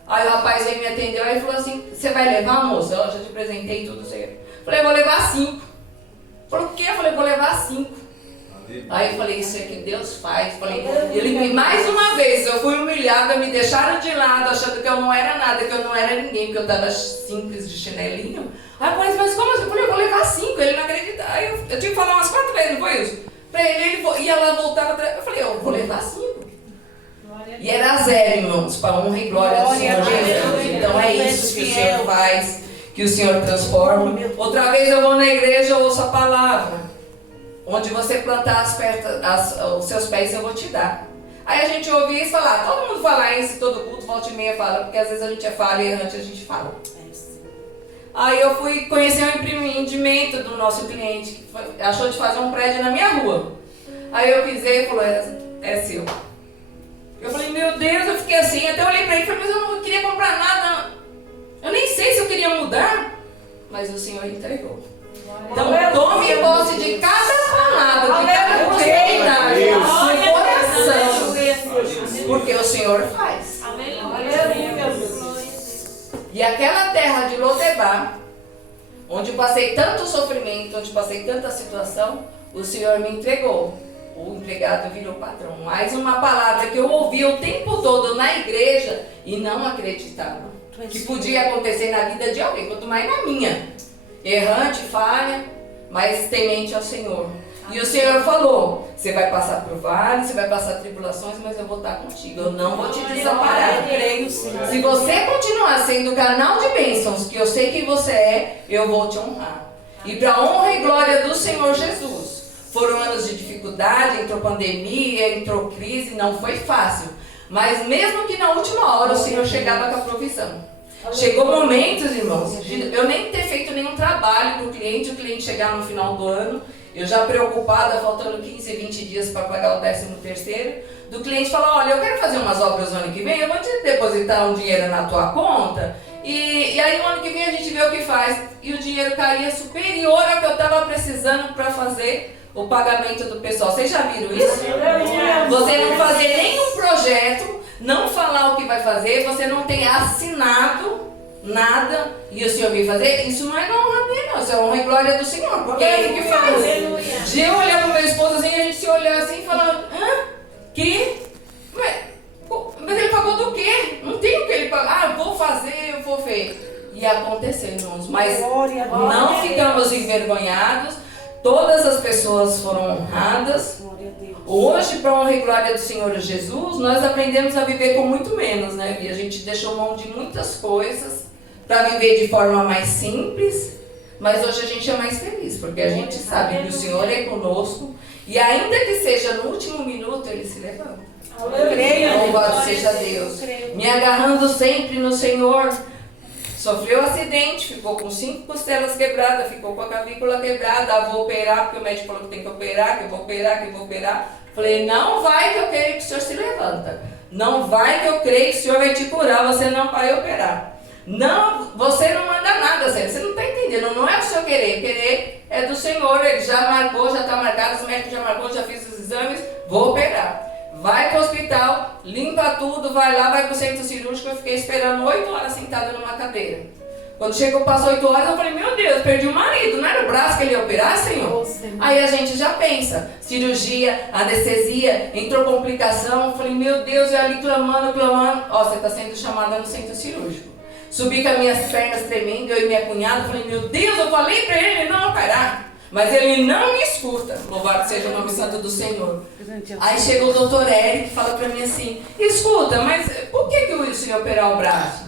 Aí o rapaz veio me atendeu e falou assim, você vai levar, moça? Eu já te apresentei tudo certo. Falei, vou levar 5. Falou, o quê? Eu falei, vou levar 5. Aí eu falei, isso é que Deus faz. Falei, ele mais uma vez, eu fui humilhada, me deixaram de lado, achando que eu não era nada, que eu não era ninguém, porque eu estava simples de chinelinho. Aí eu falei, mas como assim? Eu falei, eu vou levar 5, ele não acredita. Aí eu tive que falar umas 4 vezes, não foi isso? Pra ele ia lá, voltava, eu falei, eu vou levar 5. E era 0, irmãos, para honra e glória do Senhor Jesus. Então é isso que o Senhor faz, que o Senhor transforma. Outra vez eu vou na igreja, eu ouço a palavra. Onde você plantar os seus pés, eu vou te dar. Aí a gente ouve isso falar, todo mundo fala isso, todo culto, volta e meia fala, porque às vezes a gente é falha e errante, a gente fala. Aí eu fui conhecer um empreendimento do nosso cliente, que achou de fazer um prédio na minha rua. Aí eu pisei e falou, é seu. Eu falei, meu Deus, eu fiquei assim, até olhei pra ele e falei, mas eu não queria comprar nada. Eu nem sei se eu queria mudar, mas o Senhor entregou. Então tome posse de cada palavra, de cada possibilidade no coração, porque o Senhor faz. E aquela terra de Lodebar, onde passei tanto sofrimento, onde passei tanta situação, o Senhor me entregou. O empregado virou patrão. Mais uma palavra que eu ouvi o tempo todo na igreja e não acreditava que podia acontecer na vida de alguém, quanto mais na minha. Errante, falha, mas temente ao Senhor. E o Senhor falou, você vai passar por vale, você vai passar tribulações, mas eu vou estar contigo, eu não vou te desamparar. Se você continuar sendo canal de bênçãos, que eu sei que você é, eu vou te honrar. E para a honra e glória do Senhor Jesus. Foram anos de dificuldade, entrou pandemia, entrou crise, não foi fácil. Mas mesmo que na última hora o Senhor chegava com a provisão. Chegou momentos, irmãos, de eu nem ter feito nenhum trabalho para o cliente chegar no final do ano, eu já preocupada, faltando 15, 20 dias para pagar o 13º, do cliente falar, olha, eu quero fazer umas obras no ano que vem, eu vou te depositar um dinheiro na tua conta, e aí no ano que vem a gente vê o que faz, e o dinheiro caía superior ao que eu estava precisando para fazer o pagamento do pessoal. Vocês já viram isso? Você não fazer nenhum projeto, não falar o que vai fazer, você não tem assinado nada, e o Senhor vem fazer, isso não é honra dele, não, isso é honra e glória do Senhor, porque é Ele que faz. De eu olhar para o meu esposo assim, a gente se olhar assim e falar, que? Mas ele pagou do quê? Não tem o que ele pagar, eu vou fazer, eu vou ver. E aconteceu, irmãos, mas não ficamos envergonhados, todas as pessoas foram honradas. Hoje, para a honra e glória do Senhor Jesus, nós aprendemos a viver com muito menos, né? E a gente deixou mão de muitas coisas para viver de forma mais simples, mas hoje a gente é mais feliz, porque a gente sabe que o Senhor é conosco, e ainda que seja no último minuto, Ele se levanta. Louvado seja Deus. Me agarrando sempre no Senhor. Sofreu um acidente, ficou com 5 costelas quebradas, ficou com a clavícula quebrada, vou operar, porque o médico falou que tem que operar, que eu vou operar, que eu vou operar. Falei, não vai que eu creio que o Senhor se levanta. Não vai que eu creio que o Senhor vai te curar, você não vai operar. Não, você não manda nada, Zé. Você não está entendendo, não é o seu querer. Querer é do Senhor, Ele já marcou, já está marcado, os médicos já marcou, já fiz os exames, vou operar. Vai para o hospital, limpa tudo, vai lá, vai para o centro cirúrgico. Eu fiquei esperando 8 horas sentada numa cadeira. Quando chegou, passou 8 horas, eu falei, meu Deus, perdi o marido, não era o braço que ele ia operar, Senhor? Aí a gente já pensa, cirurgia, anestesia, entrou complicação, eu falei, meu Deus, eu ali clamando, ó, você está sendo chamada no centro cirúrgico. Subi com as minhas pernas tremendo, eu e minha cunhada, falei, meu Deus, eu falei para ele não operar. Mas ele não me escuta, louvado seja o nome santo do Senhor. Aí chega o doutor Eric e fala para mim assim, escuta, mas por que o senhor operar o braço?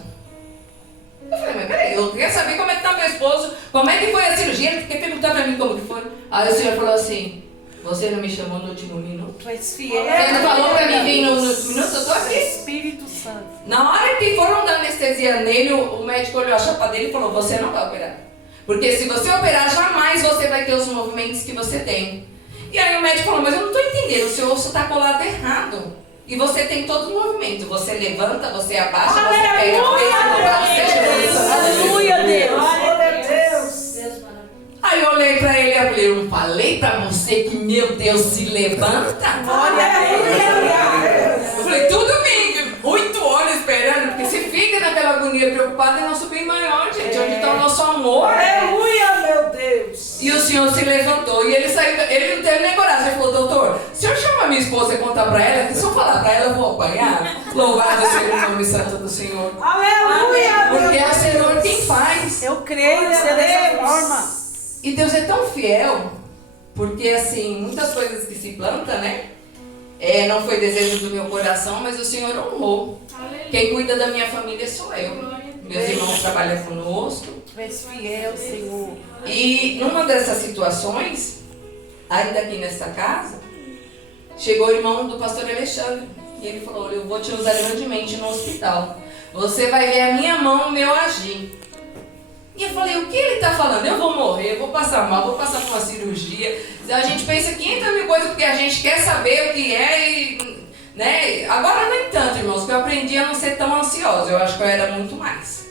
Eu falei, mas peraí, eu quero saber como é que tá meu esposo, como é que foi a cirurgia, ele quer perguntar pra mim como que foi. Aí o senhor falou assim, você não me chamou no último minuto? Tu és fiel. Você não falou pra mim vir no último minuto, eu tô aqui. Espírito Santo. Na hora que foram dar anestesia nele, o médico olhou a chapa dele e falou, você não vai operar. Porque se você operar, jamais você vai ter os movimentos que você tem. E aí o médico falou, mas eu não estou entendendo, o seu osso está colado errado. E você tem todo o movimento. Você levanta, você abaixa, você pega o peso, Aleluia, Deus. Aí eu olhei pra ele e falei, eu não falei pra você que meu Deus se levanta? Eu falei, tudo bem, 8 horas esperando, porque você fica naquela agonia preocupada em nosso bem maior, gente, onde está o nosso amor. Aleluia, meu Deus. E o senhor se levantou e ele saiu, ele não teve nem coragem, ele falou, doutor, o senhor chama a minha esposa e conta pra ela, que se eu falar pra ela eu vou apanhar? Louvado seja o nome santo do Senhor. Aleluia, Porque é o Senhor quem faz. Eu creio ser dessa forma. E Deus é tão fiel, porque assim, muitas coisas que se plantam, né? Não foi desejo do meu coração, mas o Senhor honrou. Quem cuida da minha família sou eu. Meus irmãos trabalham conosco. Tu és fiel, Senhor. E numa dessas situações, ainda aqui nesta casa, chegou o irmão do pastor Alexandre. E ele falou, eu vou te usar grandemente no hospital. Você vai ver a minha mão, o meu agir. E eu falei, o que ele está falando? Eu vou morrer, eu vou passar mal, vou passar por uma cirurgia. A gente pensa 500 mil coisas porque a gente quer saber o que é e... Né? Agora nem tanto, irmãos, porque eu aprendi a não ser tão ansiosa. Eu acho que eu era muito mais.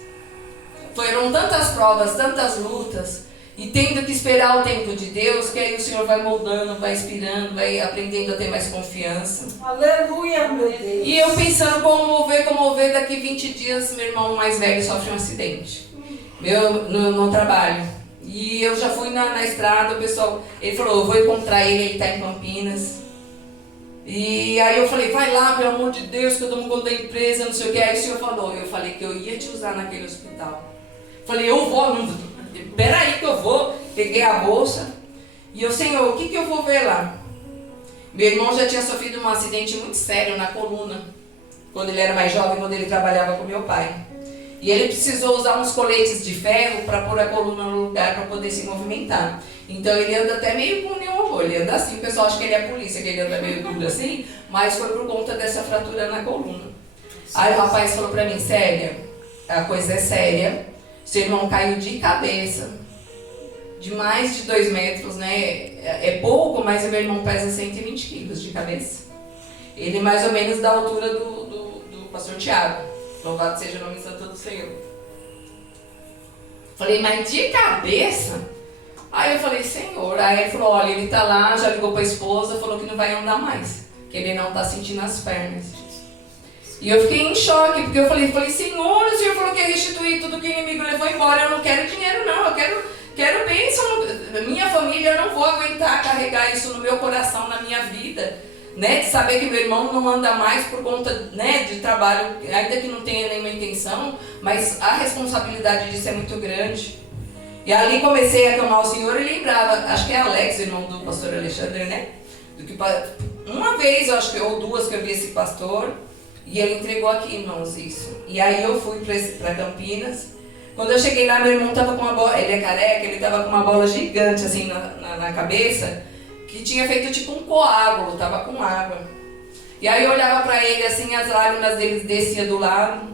Foram tantas provas, tantas lutas. E tendo que esperar o tempo de Deus, que aí o Senhor vai moldando, vai inspirando, vai aprendendo a ter mais confiança. Aleluia, meu Deus. E eu pensando como mover, daqui 20 dias meu irmão mais velho sofre um acidente. No trabalho. E eu já fui na estrada, o pessoal, ele falou, eu vou encontrar ele está em Campinas. E aí eu falei, vai lá, pelo amor de Deus, que eu tomo conta da empresa, não sei o que. Aí o senhor falou, eu falei que eu ia te usar naquele hospital. Falei, eu vou, peraí que eu vou. Peguei a bolsa e eu, Senhor, o que eu vou ver lá? Meu irmão já tinha sofrido um acidente muito sério na coluna, quando ele era mais jovem, quando ele trabalhava com meu pai. E ele precisou usar uns coletes de ferro para pôr a coluna no lugar para poder se movimentar. Então ele anda até meio com neon, ele anda assim, o pessoal acha que ele é polícia, que ele anda meio duro assim, mas foi por conta dessa fratura na coluna. Aí o rapaz falou para mim, Célia, a coisa é séria, seu irmão caiu de cabeça, de mais de 2 metros, né? É pouco, mas o meu irmão pesa 120 quilos de cabeça. Ele mais ou menos da altura do pastor Tiago. Louvado seja o nome santo do Senhor. Falei, mas de cabeça? Aí eu falei, Senhor. Aí ele falou, olha, ele tá lá, já ligou para a esposa, falou que não vai andar mais, que ele não tá sentindo as pernas. E eu fiquei em choque, porque eu falei, Senhor, o Senhor falou que ia restituir tudo que o inimigo levou embora. Eu não quero dinheiro não, eu quero bênção. Minha família, eu não vou aguentar carregar isso no meu coração, na minha vida. Né, de saber que meu irmão não anda mais por conta, né, de trabalho, ainda que não tenha nenhuma intenção, mas a responsabilidade disso é muito grande. E ali comecei a clamar ao Senhor e lembrava, acho que é Alex, irmão do pastor Alexandre, né? Do que, uma vez, acho que, ou 2 que eu vi esse pastor, e ele entregou aqui, irmãos, isso. E aí eu fui para Campinas. Quando eu cheguei lá, meu irmão estava com uma bola, ele é careca, ele estava com uma bola gigante assim na cabeça, que tinha feito tipo um coágulo, tava com água. E aí eu olhava para ele assim, as lágrimas dele desciam do lado.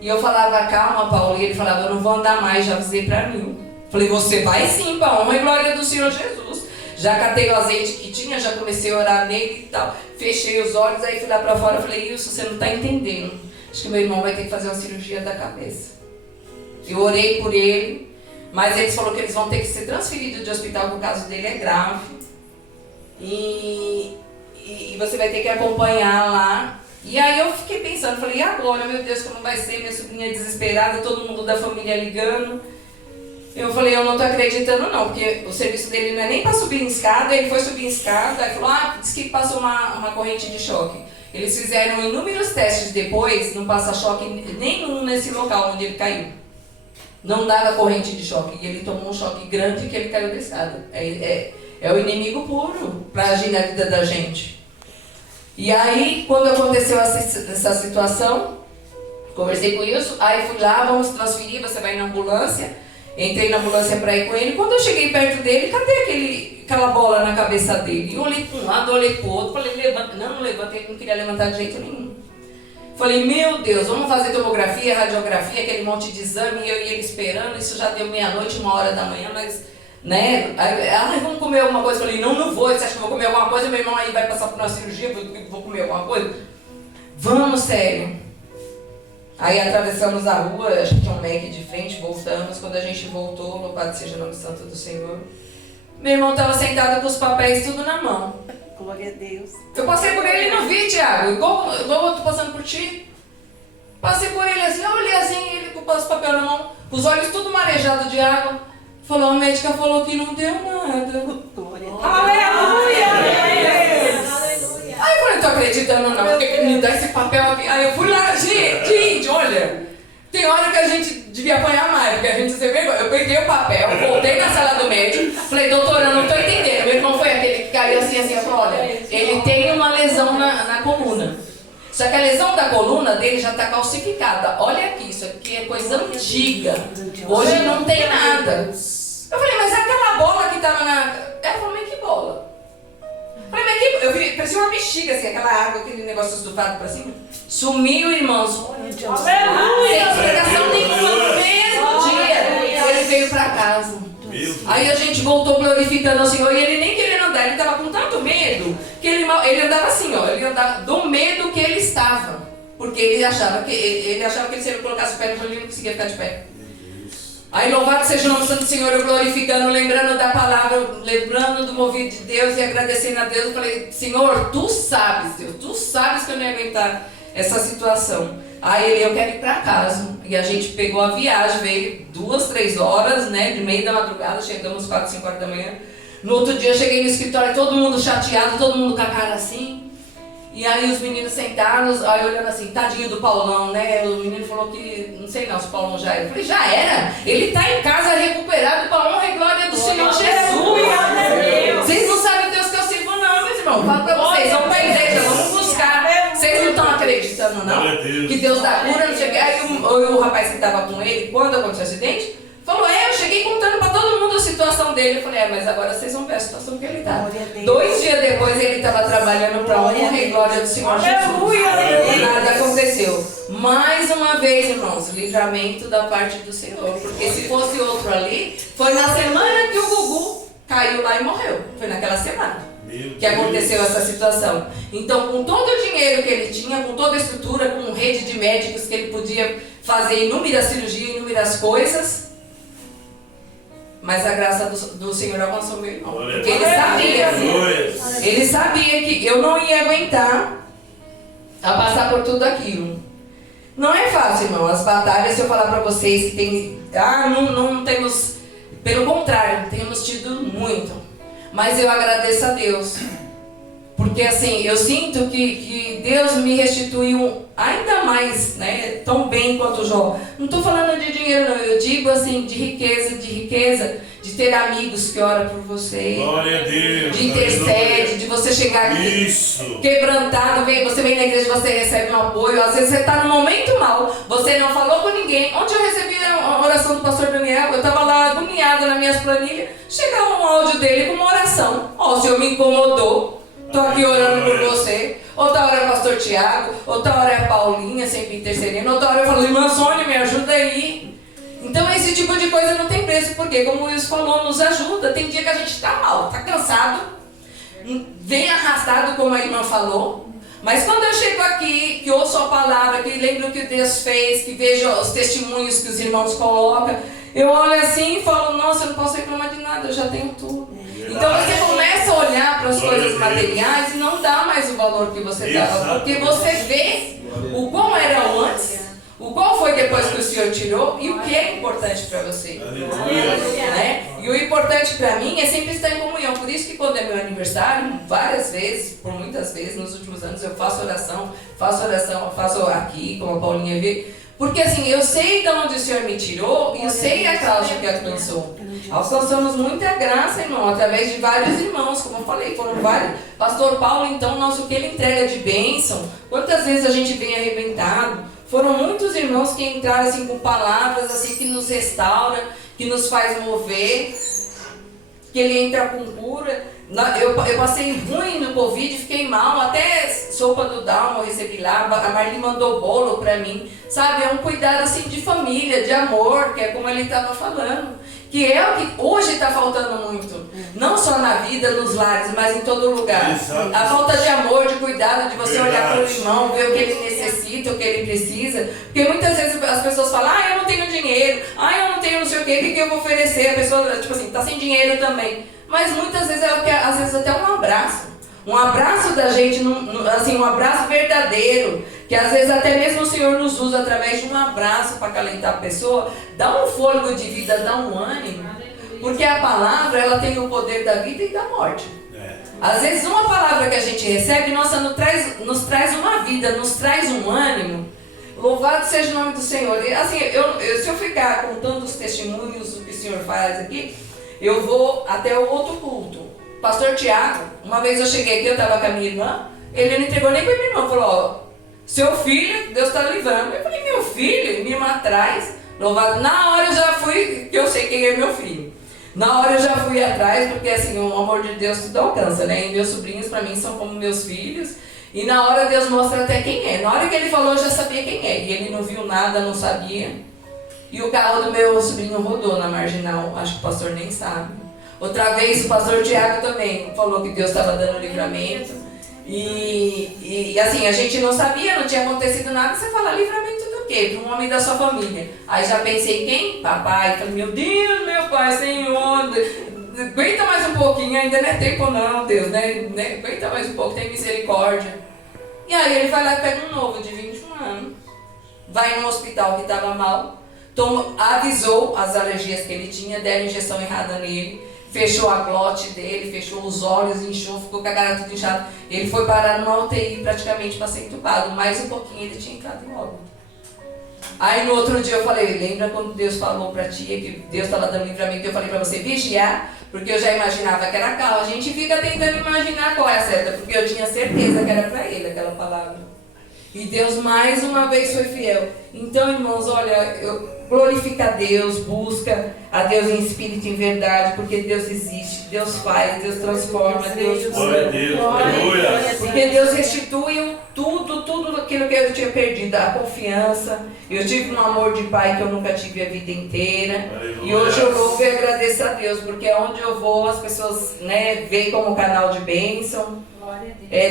E eu falava, calma, Paulo. E ele falava, eu não vou andar mais, já avisei para mim. Falei, você vai sim, para a honra e glória do Senhor Jesus. Já catei o azeite que tinha, já comecei a orar nele e tal. Fechei os olhos, aí fui lá para fora e falei, Wilson, você não está entendendo. Acho que meu irmão vai ter que fazer uma cirurgia da cabeça. Eu orei por ele, mas eles falaram que eles vão ter que ser transferidos de hospital, porque o caso dele é grave. E você vai ter que acompanhar lá. E aí eu fiquei pensando, falei, e agora, meu Deus, como vai ser? Minha sobrinha desesperada, todo mundo da família ligando. Eu falei, eu não tô acreditando não, porque o serviço dele não é nem para subir em escada. Ele foi subir em escada, aí falou, disse que passou uma corrente de choque. Eles fizeram inúmeros testes depois, não passa choque nenhum nesse local onde ele caiu. Não dava corrente de choque, e ele tomou um choque grande que ele caiu da escada. É o inimigo puro para agir na vida da gente. E aí, quando aconteceu essa situação, Conversei com isso, aí fui lá, vamos transferir, você vai na ambulância. Entrei na ambulância pra ir com ele. Quando eu cheguei perto dele, cadê aquela bola na cabeça dele? Eu olhei para um lado, olhei pro outro, falei, levanta. Não levantei, não queria levantar de jeito nenhum. Falei, meu Deus, vamos fazer tomografia, radiografia, aquele monte de exame, eu e ele esperando, isso já deu meia-noite, 1h da manhã, mas, né, aí, vamos comer alguma coisa. Falei, não vou, você acha que eu vou comer alguma coisa? Meu irmão aí vai passar por uma cirurgia, vou comer alguma coisa? Vamos, sério. Aí atravessamos a rua, acho que tinha um Mac de frente, voltamos. Quando a gente voltou, louvado seja o nome santo do Senhor, meu irmão estava sentado com os papéis tudo na mão. Glória a Deus. Eu passei por ele e não vi, Tiago, igual eu tô passando por ti. Passei por ele assim, eu olhei assim, ele com os papéis na mão, os olhos tudo marejados de água. Falou, a médica falou que não deu nada. Glória a Deus. Aleluia! Aí eu falei, tô acreditando não, porque me dá esse papel aqui. Aí eu fui lá, gente, olha, tem hora que a gente devia apanhar mais, porque a gente se vergonha. Eu peguei o papel, voltei na sala do médico, falei, doutora, eu não tô entendendo. Meu irmão foi aquele que caiu assim, eu falei, olha, ele tem uma lesão na coluna. Só que a lesão da coluna dele já está calcificada. Olha aqui, isso aqui é coisa antiga. Hoje não tem nada. Eu falei, mas aquela bola que estava na... Ela falou, mas que bola? Eu falei, mas que... Eu vi, parecia uma bexiga, assim, aquela água, aquele negócio estufado pra cima. Sumiu, irmãos. Sem explicação nenhuma, no mesmo dia. Ele veio pra casa. Aí a gente voltou glorificando o Senhor e ele nem querendo andar, ele estava com tanto medo que ele andava assim, ó, ele andava do medo que ele estava, porque ele achava que se ele colocasse o pé no chão ele não conseguia ficar de pé. Aí louvado seja o nome santo do Senhor, eu glorificando, lembrando da palavra, lembrando do movido de Deus e agradecendo a Deus. Eu falei, Senhor, tu sabes, Deus, tu sabes que eu não ia aguentar essa situação. Aí eu quero ir para casa. E a gente pegou a viagem, veio 2, 3 horas, né? De meio da madrugada, chegamos 4, 5 horas da manhã. No outro dia eu cheguei no escritório, todo mundo chateado, todo mundo com a cara assim. E aí os meninos sentados, aí olhando assim, tadinho do Paulão, né? O menino falou que, não sei não, se o Paulão já era. Eu falei, já era? Ele está em casa recuperado para a honra e glória do Senhor Jesus. Vocês não sabem o Deus que eu sirvo não, meus irmãos. Falo para vocês, vamos para a igreja, vamos buscar. Vocês não estão acreditando não? Que Deus dá cura, não cheguei. Aí o rapaz que estava com ele, quando aconteceu o acidente, falou, eu cheguei contando para todo mundo a situação dele. Eu falei, mas agora vocês vão ver a situação que ele está. 2 dias depois ele estava trabalhando para a honra e glória do Senhor Jesus. E nada aconteceu. Mais uma vez, irmãos, livramento da parte do Senhor. Porque se fosse outro ali, foi na semana que o Gugu caiu lá e morreu. Foi naquela semana que aconteceu essa situação. Então, com todo o dinheiro que ele tinha, com toda a estrutura, com rede de médicos que ele podia fazer inúmeras cirurgias, inúmeras coisas, mas a graça do Senhor alcançou meu irmão. Porque ele sabia que eu não ia aguentar a passar por tudo aquilo. Não é fácil, irmão. As batalhas, se eu falar para vocês que tem... não temos... Pelo contrário, temos tido muito. Mas eu agradeço a Deus. Porque assim, eu sinto que Deus me restituiu ainda mais, né? Tão bem quanto Jó. Não estou falando de dinheiro, não. Eu digo assim, de riqueza, de ter amigos que oram por você. Glória a Deus. De intercede, de você chegar aqui quebrantado, você vem na igreja, você recebe um apoio. Às vezes você está num momento mal, você não falou com ninguém. Ontem eu recebi a oração do pastor Daniel, eu estava lá agoniada nas minhas planilhas. Chegava um áudio dele com uma oração. O Senhor me incomodou. Estou aqui orando por você. Outra hora é o pastor Tiago, outra hora é a Paulinha, sempre intercedendo. Outra hora eu falo, irmã Sônia, me ajuda aí. Então esse tipo de coisa não tem preço, porque como o Wilson falou, nos ajuda. Tem dia que a gente está mal, está cansado, vem arrastado, como a irmã falou. Mas quando eu chego aqui, que ouço a palavra, que lembro o que Deus fez, que vejo os testemunhos que os irmãos colocam, eu olho assim e falo, nossa, eu não posso reclamar de nada, eu já tenho tudo. Então você começa a olhar para as coisas materiais e não dá mais o valor que você dava, porque você vê o qual era o antes, o qual foi depois que o Senhor tirou e o que é importante para você. Né? E o importante para mim é sempre estar em comunhão. Por isso que quando é meu aniversário, várias vezes, por muitas vezes nos últimos anos, eu faço oração, faço aqui, como a Paulinha vê. Porque assim, eu sei de onde o Senhor me tirou e eu sei a causa que alcançou. Alcançamos muita graça, irmão, através de vários irmãos, como eu falei, foram vários. Pastor Paulo, então, nosso que ele entrega de bênção. Quantas vezes a gente vem arrebentado, Foram muitos irmãos que entraram assim com palavras assim que nos restaura, que nos faz mover, que ele entra com cura. Eu passei ruim no Covid, fiquei mal, até sopa do Down eu recebi lá, a Marli mandou bolo pra mim, sabe? É um cuidado assim de família, de amor, que é como ele estava falando, que é o que hoje está faltando muito, não só na vida, nos lares, mas em todo lugar. Exato. A falta de amor, de cuidado, de você olhar para o irmão, ver o que ele necessita, o que ele precisa, porque muitas vezes as pessoas falam, eu não tenho dinheiro, eu não tenho não sei o que eu vou oferecer? A pessoa, tipo assim, está sem dinheiro também. Mas muitas vezes ela quer, às vezes até um abraço da gente, assim, um abraço verdadeiro, que às vezes até mesmo o Senhor nos usa através de um abraço para acalentar a pessoa, dá um fôlego de vida, dá um ânimo, porque a palavra ela tem o poder da vida e da morte. Às vezes uma palavra que a gente recebe, nossa, nos traz uma vida, nos traz um ânimo. Louvado seja o nome do Senhor. E, assim, se eu ficar contando os testemunhos do que o Senhor faz aqui, eu vou até o outro culto. Pastor Tiago, uma vez eu cheguei aqui, eu estava com a minha irmã, ele não entregou nem para minha irmã, falou, seu filho, Deus está livrando. Eu falei, meu filho? Minha irmã atrás, louvado. Na hora eu já fui, que eu sei quem é meu filho. Na hora eu já fui atrás, porque assim, o amor de Deus tudo alcança, né? E meus sobrinhos para mim são como meus filhos. E na hora Deus mostra até quem é. Na hora que ele falou, eu já sabia quem é. E ele não viu nada, não sabia. E o carro do meu sobrinho rodou na marginal, acho que o pastor nem sabe. Outra vez o pastor Tiago também falou que Deus estava dando livramento. E assim, a gente não sabia, não tinha acontecido nada. Você fala, livramento do quê? Para um homem da sua família. Aí já pensei, quem? Papai. Falei, meu Deus, meu pai, Senhor, aguenta mais um pouquinho, ainda não é tempo não, Deus, né? Aguenta mais um pouco, tem misericórdia. E aí ele vai lá e pega um novo de 21 anos, vai no hospital que estava mal, avisou as alergias que ele tinha, deram injeção errada nele, fechou a glote dele, fechou os olhos, inchou, ficou com a cara tudo inchada. Ele foi parar numa UTI praticamente para ser entubado, mais um pouquinho ele tinha entrado em óbito. Aí no outro dia eu falei, lembra quando Deus falou para ti que Deus estava dando livramento? Eu falei para você vigiar, porque eu já imaginava que era cal. A gente fica tentando imaginar qual é a certa, porque eu tinha certeza que era para ele aquela palavra. E Deus mais uma vez foi fiel. Então, irmãos, olha, glorifica a Deus, busca a Deus em espírito e em verdade, porque Deus existe, Deus faz, Deus transforma, Deus cura. Porque Deus restitui tudo aquilo que eu tinha perdido, a confiança. Eu tive um amor de pai que eu nunca tive a vida inteira. E hoje eu louvo e agradeço a Deus, porque onde eu vou as pessoas, né, veem como canal de bênção.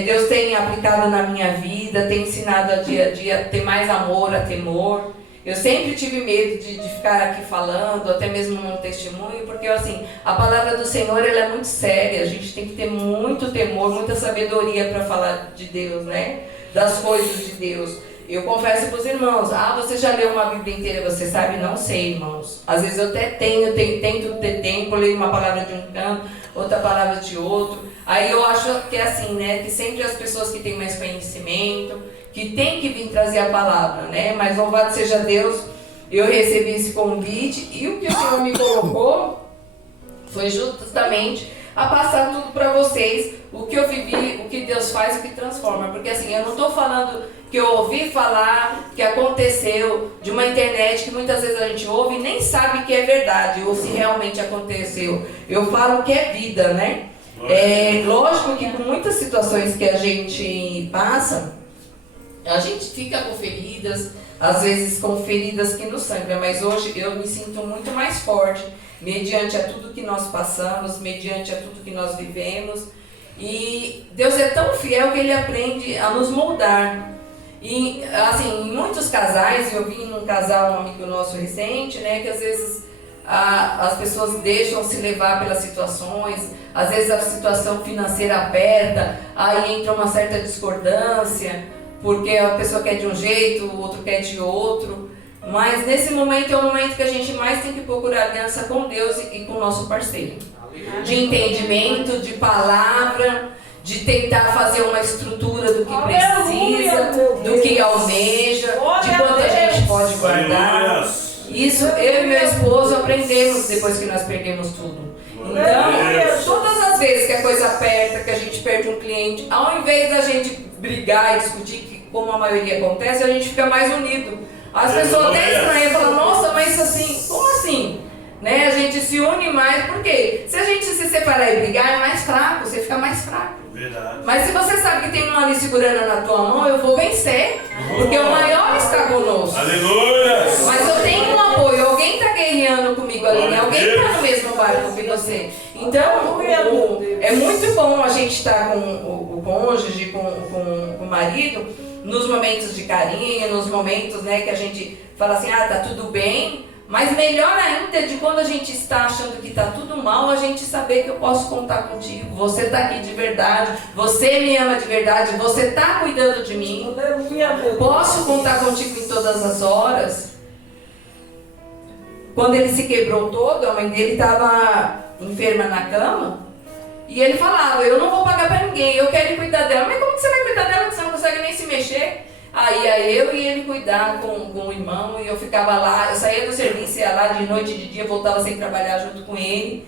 Deus tem aplicado na minha vida, tem ensinado a dia a dia a ter mais amor, a temor. Eu sempre tive medo de ficar aqui falando, até mesmo num testemunho, porque assim, a palavra do Senhor ela é muito séria, a gente tem que ter muito temor, muita sabedoria para falar de Deus, né? Das coisas de Deus. Eu confesso para os irmãos, você já leu uma Bíblia inteira, você sabe? Não sei, irmãos. Às vezes eu até tento ter tempo, leio uma palavra de um canto, outra palavra de outro. Aí eu acho que é assim, né? Que sempre as pessoas que têm mais conhecimento, que tem que vir trazer a palavra, né? Mas louvado seja Deus, eu recebi esse convite e o que o Senhor me colocou foi justamente a passar tudo para vocês, o que eu vivi, o que Deus faz, o que transforma. Porque assim, eu não estou falando que eu ouvi falar, que aconteceu, de uma internet que muitas vezes a gente ouve e nem sabe que é verdade, ou se realmente aconteceu. Eu falo que é vida, né? Lógico que com muitas situações que a gente passa, a gente fica com feridas, às vezes com feridas que nos sangram, mas hoje eu me sinto muito mais forte, mediante a tudo que nós passamos, mediante a tudo que nós vivemos. E Deus é tão fiel que Ele aprende a nos moldar. E assim, em muitos casais, eu vi num casal, um amigo nosso recente, né, que às vezes as pessoas deixam se levar pelas situações, às vezes a situação financeira aperta, aí entra uma certa discordância, porque a pessoa quer de um jeito, o outro quer de outro. Mas nesse momento é o momento que a gente mais tem que procurar aliança com Deus e com o nosso parceiro. De entendimento, de palavra, de tentar fazer uma estrutura do que precisa, do que almeja, de quanto a gente pode guardar. Isso eu e meu esposo aprendemos depois que nós perdemos tudo. Então, todas as vezes que a coisa aperta, que a gente perde um cliente, ao invés da gente brigar e discutir, como a maioria acontece, a gente fica mais unido. As pessoas até estranham, falam, nossa, mas assim, como assim? Né? A gente se une mais, porque se a gente se separar e brigar, é mais fraco, você fica mais fraco. Verdade. Mas se você sabe que tem um ali segurando na tua mão, eu vou vencer, porque o maior está conosco. Aleluia! Mas eu tenho um apoio, alguém está guerreando comigo ali, alguém está no mesmo barco que você. Então, é muito bom a gente estar com o cônjuge, com o marido, nos momentos de carinho, nos momentos, né, que a gente fala assim, tá tudo bem. Mas melhor ainda é de quando a gente está achando que está tudo mal, a gente saber que eu posso contar contigo. Você está aqui de verdade, você me ama de verdade, você está cuidando de mim. Posso contar contigo em todas as horas. Quando ele se quebrou todo, a mãe dele estava enferma na cama. E ele falava, eu não vou pagar para ninguém, eu quero cuidar dela. Mas como que você vai cuidar dela que você não consegue nem se mexer? Aí eu e ele cuidar com o irmão, e eu ficava lá, eu saía do serviço, ia lá de noite e de dia, voltava sem trabalhar junto com ele.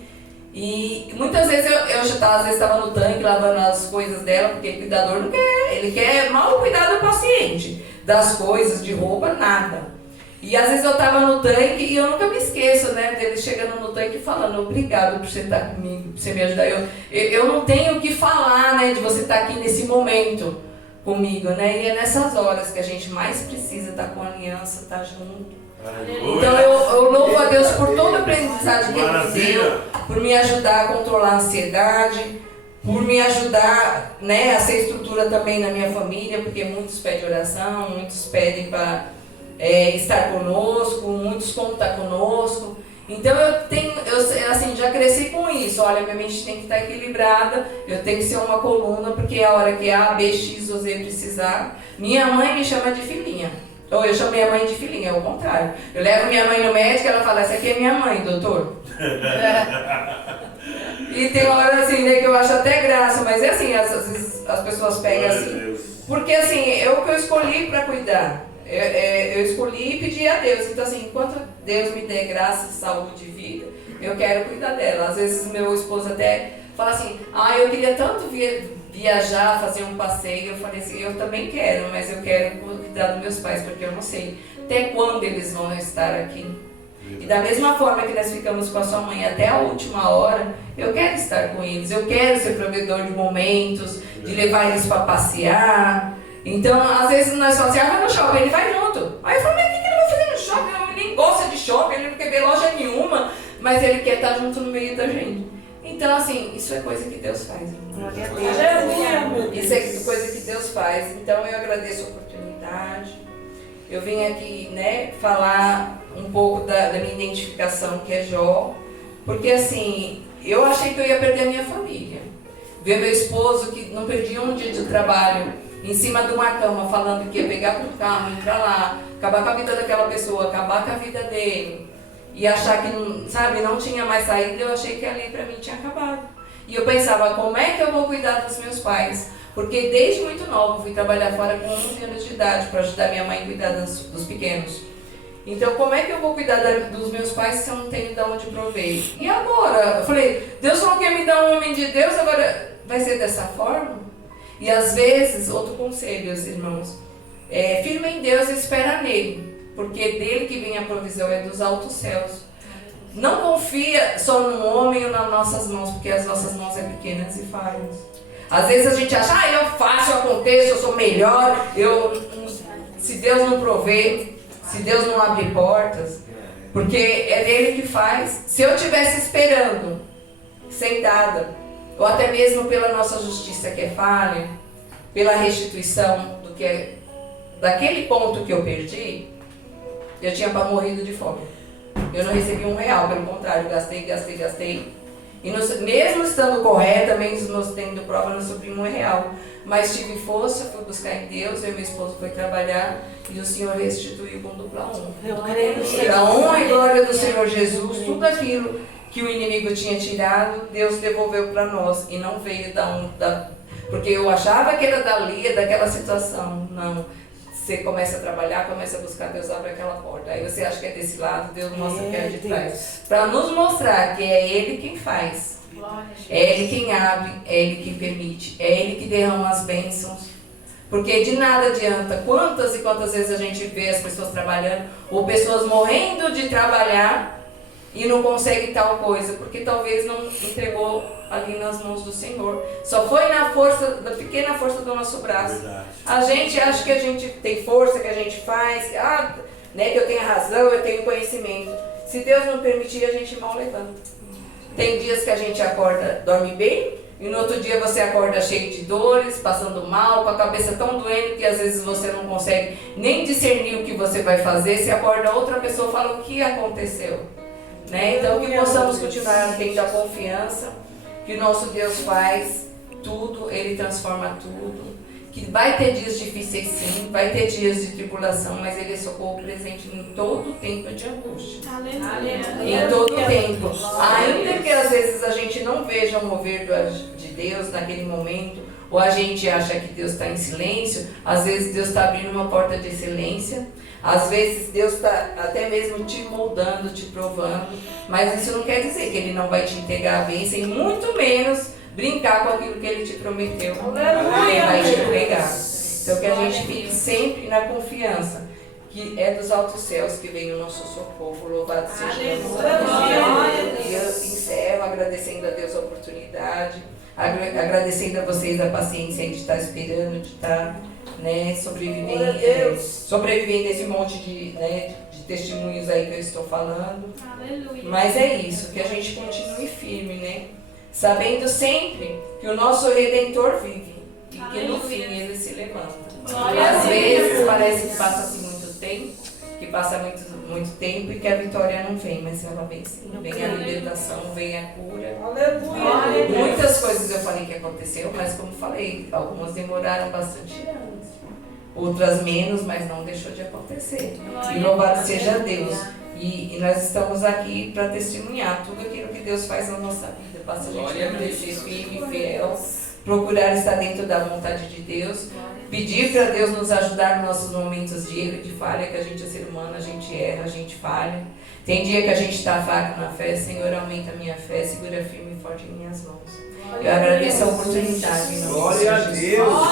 E muitas vezes eu já estava, às vezes estava no tanque lavando as coisas dela, porque o cuidador não quer, ele quer mal cuidar do paciente, das coisas, de roupa, nada. E às vezes eu estava no tanque e eu nunca me esqueço, né, dele chegando no tanque e falando, obrigado por você estar comigo, por você me ajudar. Eu não tenho o que falar, né, de você estar aqui nesse momento comigo, né? E é nessas horas que a gente mais precisa estar com a aliança, estar junto. Aleluia. Então eu louvo a Deus por toda a aprendizagem que Ele me deu, por me ajudar a controlar a ansiedade, por me ajudar, né, a ser estrutura também na minha família, porque muitos pedem oração, muitos pedem para estar conosco, muitos contam conosco. Então eu assim, já cresci com isso. Olha, minha mente tem que estar equilibrada, eu tenho que ser uma coluna, porque a hora que A, B, X ou Z precisar. Minha mãe me chama de filhinha. Ou eu chamo minha mãe de filhinha, é o contrário. Eu levo minha mãe no médico e ela fala, essa aqui é minha mãe, doutor. E tem hora assim, né, que eu acho até graça, mas é assim, às vezes as pessoas pegam assim. Porque assim, é o que eu escolhi para cuidar. Eu escolhi e pedi a Deus. Então assim, enquanto Deus me der graça, saúde e vida, eu quero cuidar dela. Às vezes meu esposo até fala assim, eu queria tanto viajar, fazer um passeio. Eu falei assim, eu também quero, mas eu quero cuidar dos meus pais, porque eu não sei até quando eles vão estar aqui. E da mesma forma que nós ficamos com a sua mãe até a última hora, eu quero estar com eles, eu quero ser provedor de momentos, de levar eles para passear. Então, às vezes nós falamos assim, vai no shopping, ele vai junto. Aí eu falo, mas o que ele vai fazer no shopping? Ele nem gosta de shopping, ele não quer ver loja nenhuma, mas ele quer estar junto no meio da gente. Então, assim, isso é coisa que Deus faz. Isso é coisa que Deus faz. Então, eu agradeço a oportunidade. Eu vim aqui, né, falar um pouco da minha identificação, que é Jó. Porque, assim, eu achei que eu ia perder a minha família. Ver meu esposo, que não perdia um dia de trabalho, em cima de uma cama, falando que ia pegar com o carro, entrar lá, acabar com a vida daquela pessoa, acabar com a vida dele, e achar que, sabe, não tinha mais saída. Eu achei que ali pra mim tinha acabado. E eu pensava, como é que eu vou cuidar dos meus pais? Porque desde muito nova eu fui trabalhar fora com 11 anos de idade para ajudar minha mãe a cuidar dos pequenos. Então, como é que eu vou cuidar dos meus pais se eu não tenho de onde prover? E agora? Eu falei, Deus falou que ia me dar um homem de Deus, agora vai ser dessa forma? E às vezes, outro conselho, irmãos, firma em Deus e espera nele, porque dele que vem a provisão, é dos altos céus. Não confia só no homem ou nas nossas mãos, porque as nossas mãos são pequenas e falhas. Às vezes a gente acha, eu faço, eu aconteço, eu sou melhor, se Deus não prover, se Deus não abrir portas, porque é dele que faz. Se eu estivesse esperando, sentada, ou até mesmo pela nossa justiça que é falha, pela restituição daquele ponto que eu perdi, eu tinha morrido de fome. Eu não recebi R$1, pelo contrário, gastei. E mesmo estando correta, mesmo tendo prova, não subi R$1. Mas tive força, fui buscar em Deus, eu e meu esposo foi trabalhar, e o Senhor restituiu com dupla honra. A honra e glória do Senhor Jesus, tudo aquilo que o inimigo tinha tirado, Deus devolveu para nós. E não veio porque eu achava que era dali, daquela situação. Não. Você começa a trabalhar, começa a buscar, Deus abre aquela porta. Aí você acha que é desse lado, Deus mostra que é de trás. Para nos mostrar que é Ele quem faz. É Ele quem abre, é Ele quem permite. É Ele que derrama as bênçãos. Porque de nada adianta quantas e quantas vezes a gente vê as pessoas trabalhando, ou pessoas morrendo de trabalhar e não consegue tal coisa, porque talvez não entregou ali nas mãos do Senhor. Só foi na força, da pequena força do nosso braço. Verdade. A gente acha que a gente tem força, que a gente faz, né, que eu tenho razão, eu tenho conhecimento. Se Deus não permitir, a gente mal levanta. Tem dias que a gente acorda, dorme bem, e no outro dia você acorda cheio de dores, passando mal, com a cabeça tão doendo que às vezes você não consegue nem discernir o que você vai fazer. Se acorda outra pessoa, fala o que aconteceu. Né? Então que possamos continuar tendo a confiança que o nosso Deus faz tudo, Ele transforma tudo. Que vai ter dias difíceis sim, vai ter dias de tribulação, mas Ele é socorro presente em todo tempo de angústia. Em todo tempo. Ainda que às vezes a gente não veja o mover de Deus naquele momento, ou a gente acha que Deus está em silêncio, às vezes Deus está abrindo uma porta de excelência, às vezes Deus está até mesmo te moldando, te provando, mas isso não quer dizer que Ele não vai te entregar a bênção, e muito menos brincar com aquilo que Ele te prometeu. Ele vai te entregar. Então que a gente fique sempre na confiança que é dos altos céus que vem o nosso socorro. Louvado seja Deus. E eu encerro agradecendo a Deus a oportunidade, agradecendo a vocês a paciência de estar esperando, de estar, né, sobrevivendo esse monte de testemunhos aí que eu estou falando. Mas é isso, que a gente continue firme, né? Sabendo sempre que o nosso Redentor vive e que no fim Ele se levanta. Às vezes parece que passa assim muito tempo, que passa muito tempo e que a vitória não vem, mas ela vem sim. Vem a libertação, vem a cura. Muitas coisas eu falei que aconteceu, mas como falei, algumas demoraram bastante anos. Outras menos, mas não deixou de acontecer. E louvado seja Deus. E nós estamos aqui para testemunhar tudo aquilo que Deus faz na nossa vida. Basta a gente permanecer firme e fiel, procurar estar dentro da vontade de Deus, pedir para Deus nos ajudar nos nossos momentos de erro e de falha, que a gente é ser humano, a gente erra, a gente falha. Tem dia que a gente está fraco na fé, Senhor, aumenta a minha fé, segura firme e forte em minhas mãos. Eu agradeço a oportunidade. Glória a Deus.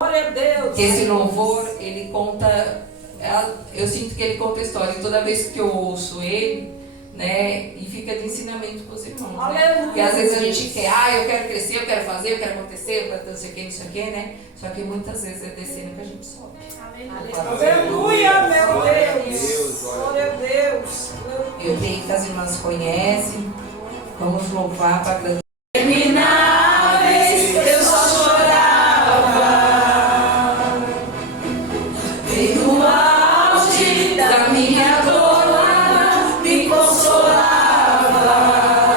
Glória a Deus. Esse louvor, ele conta, eu sinto que ele conta a história. E toda vez que eu ouço ele, né, e fica de ensinamento para os irmãos, né? Porque às vezes a gente quer, eu quero crescer, eu quero fazer, eu quero acontecer, eu quero não sei o que, né? Só que muitas vezes é descendo que a gente sobe. Aleluia, meu Deus. Glória a Deus. Eu tenho que as irmãs conhecem. Vamos louvar para agradecer. Eu só chorava. Veio o auge da minha dor, me consolava.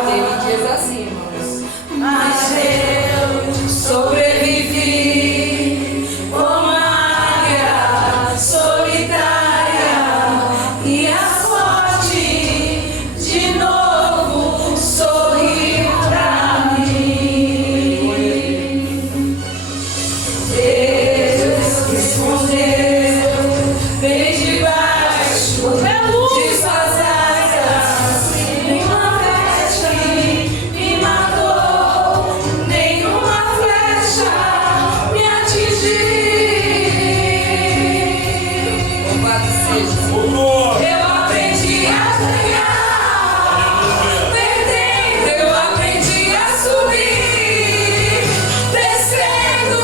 Teve dias assim, irmãos. Mas eu sobrevivi como águia solitária e a sorte de novo sorriu pra mim. Deus respondeu bem debaixo de suas asas. Nenhuma flecha me matou, nenhuma flecha me atingiu. Louvado seja. Eu aprendi a ganhar, perdendo, eu aprendi a subir, descendo,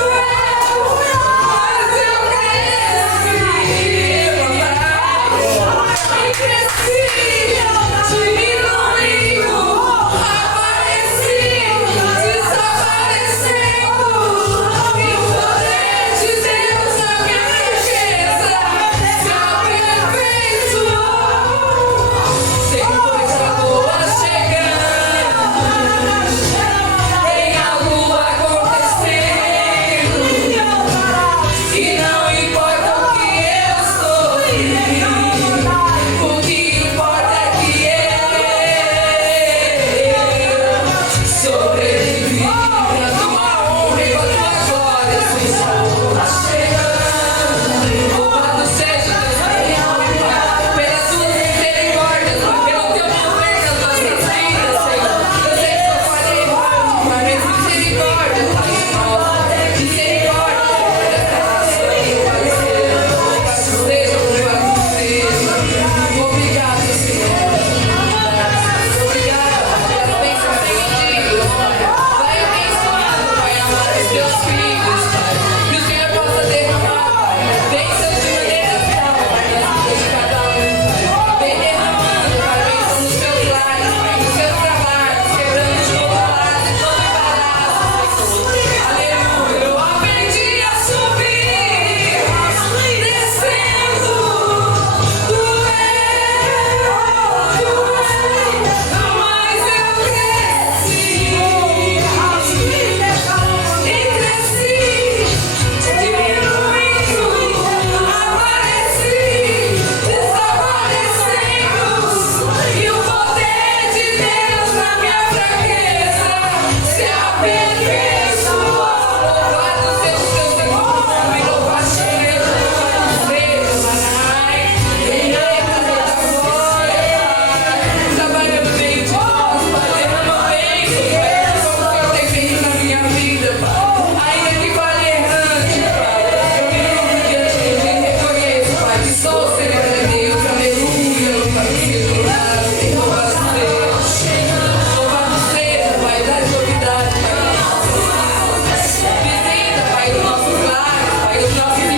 doeu, mas eu cresci, diminuindo, aparecendo, desaparecendo, e o poder de Deus na minha riqueza se aperfeiçoou. Tem coisa boa chegando, tem algo acontecendo, e não importa o que eu sou, o que importa é que eu sobrevivi pra tua honra e pra tua glória, Senhor. Tá chegando, louvado seja Deus, pelas tuas misericórdias, pelo teu mover nas nossas vidas, Senhor. Eu sei que eu falei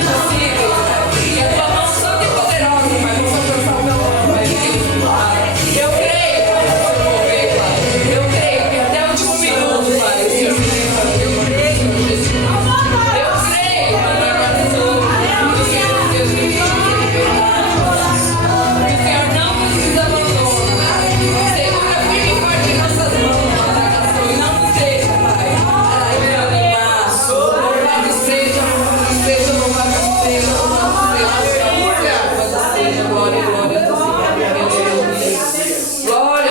impossíveis.